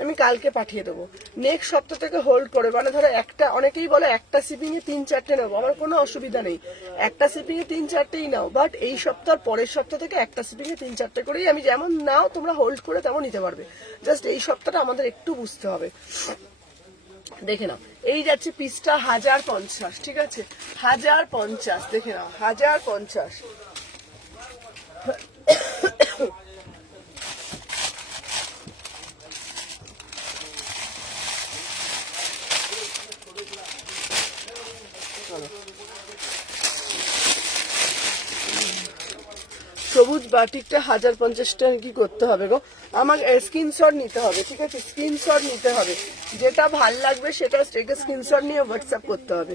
আমি কালকে পাঠিয়ে দেবো, নেক্সট সপ্তাহ থেকে হোল্ড করে, মানে ধরো একটা, অনেকেই বলে একটা শিপিং এ 3-4টে নেবো, আমার কোনো অসুবিধা নেই, একটা শিপিং এ 3-4টেই নাও, বাট এই সপ্তাহ পরের সপ্তাহ থেকে একটা শিপিং এ 3-4টে করেই আমি যেমন নাও তোমরা হোল্ড করে তেমন নিতে পারবে। জাস্ট এই সপ্তাহটা আমাদের একটু বুঝতে হবে। দেখে নাও, এই যাচ্ছে পিসটা 1050, ঠিক আছে 1050, দেখে নাও 1050। সবুজ বাটিকটা 1050 টাকা কি করতে হবে গো? আমার স্ক্রিনশট নিতে হবে, ঠিক আছে স্ক্রিনশট নিতে হবে, যেটা ভাল লাগবে সেটা স্ক্রিনশট নিয়ে হোয়াটসঅ্যাপ করতে হবে।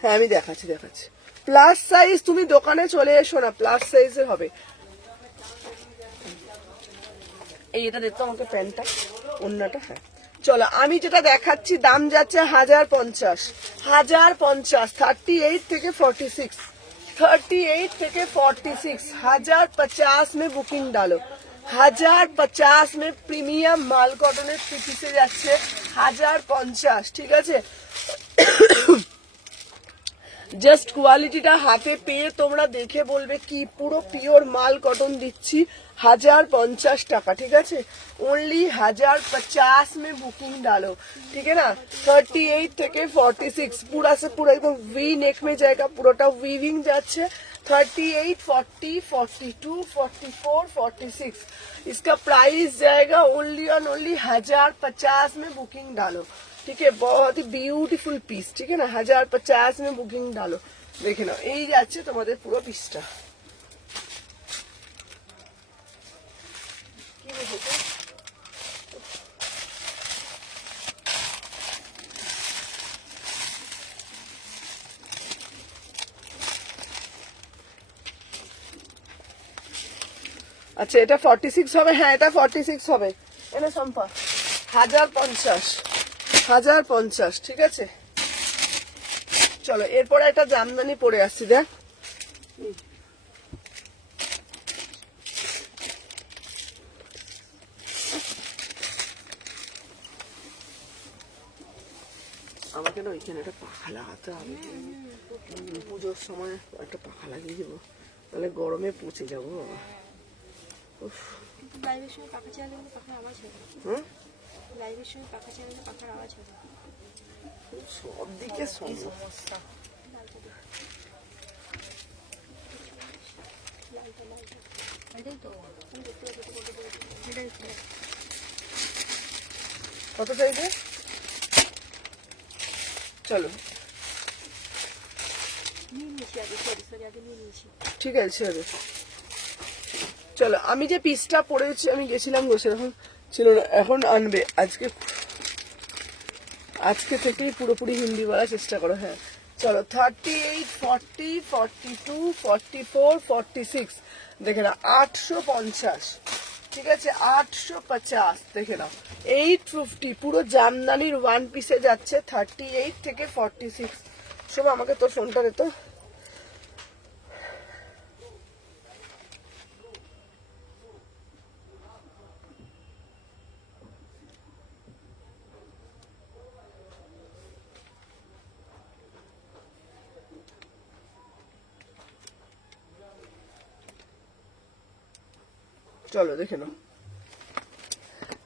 হ্যাঁ আমি দেখাচ্ছি দেখাচ্ছি। প্লাস সাইজ তুমি দোকানে চলে এসো না, প্লাস সাইজের হবে। এই এটা দেখতো আমাকে প্যান্টটা, অন্যটা। হ্যাঁ চলো আমি যেটা দেখাচ্ছি দাম যাচ্ছে 1050, 1050, 38 থেকে 46, 38 থেকে 46, 1050 में बुकिंग डालो। 1050 में প্রিমিয়াম মাল কটনের 3 পিসে যাচ্ছে 1050, ঠিক আছে। জাস্ট কোয়ালিটিটা হাতে পেয়ে তোমরা দেখে বলবে কি পুরো পিওর মাল কটন দিচ্ছি 1050 টাকা, ঠিক আছে। ओनली 1050 में बुकिंग डालो, ठीक है ना। 38 থেকে 46 पूरा से पूरा एकदम वी नेक में जाएगा, পুরোটা वीविंग যাচ্ছে। 38, 40, 42, 44, 46 इसका प्राइस जाएगा ओनली ऑन ओनली 1050 में बुकिंग डालो, ठीक है। बहुत ही ब्यूटीफुल পিস, ঠিক है ना। 1050 में बुकिंग डालो। দেখে নাও এই যাচ্ছে তোমাদের পুরো পিসটা। কি বুঝেছো? আচ্ছা এটা 46 হবে, হ্যাঁ এটা 46 হবে। এনে সম্পা 1050, 1050, ঠিক আছে। চলো এরপরে একটা জামদানি পরে আসছি, দেখ। আমাকে না ওইখানে একটা পাখা লাগাতে হবে, পুজোর সময় একটা পাখা লাগিয়ে দেবো, তাহলে গরমে পচে যাবো বাবা। উফ, কিন্তু লাইভের সময় পাখা চালালে কিন্তু পাখার আওয়াজ হবে। হুম, লাইভের সময় পাখা চালালে পাখার আওয়াজ হবে। সব দিকে সমস্যা। সমস্যা। এটাই তো, এটাই তো। কত চাইবে? চলো নিয়ে নিয়েছি আগে, সরি আগে নিয়ে নিয়েছি। ঠিক আছে ছেড়ে দে। চলো আমি যে পিসটা পরেছি আমি গেছিলাম গো, সেরকম ছিল না, এখন আনবে আজকে থেকেই পুরোপুরি হিন্দি বলার চেষ্টা করো। হ্যাঁ চলো 38, 40, 42, 44, 46 দেখে নাও 850, ঠিক আছে। 850 দেখে নাও। 850 পুরো জামদানির ওয়ান পিসে যাচ্ছে 38 থেকে 46। শোভ আমাকে তোর ফোনটা দে তো। চলো দেখে নাও।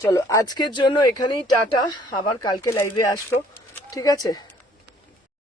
চলো আজকের জন্য এখানেই টাটা, আবার কালকে লাইভে আসবো, ঠিক আছে।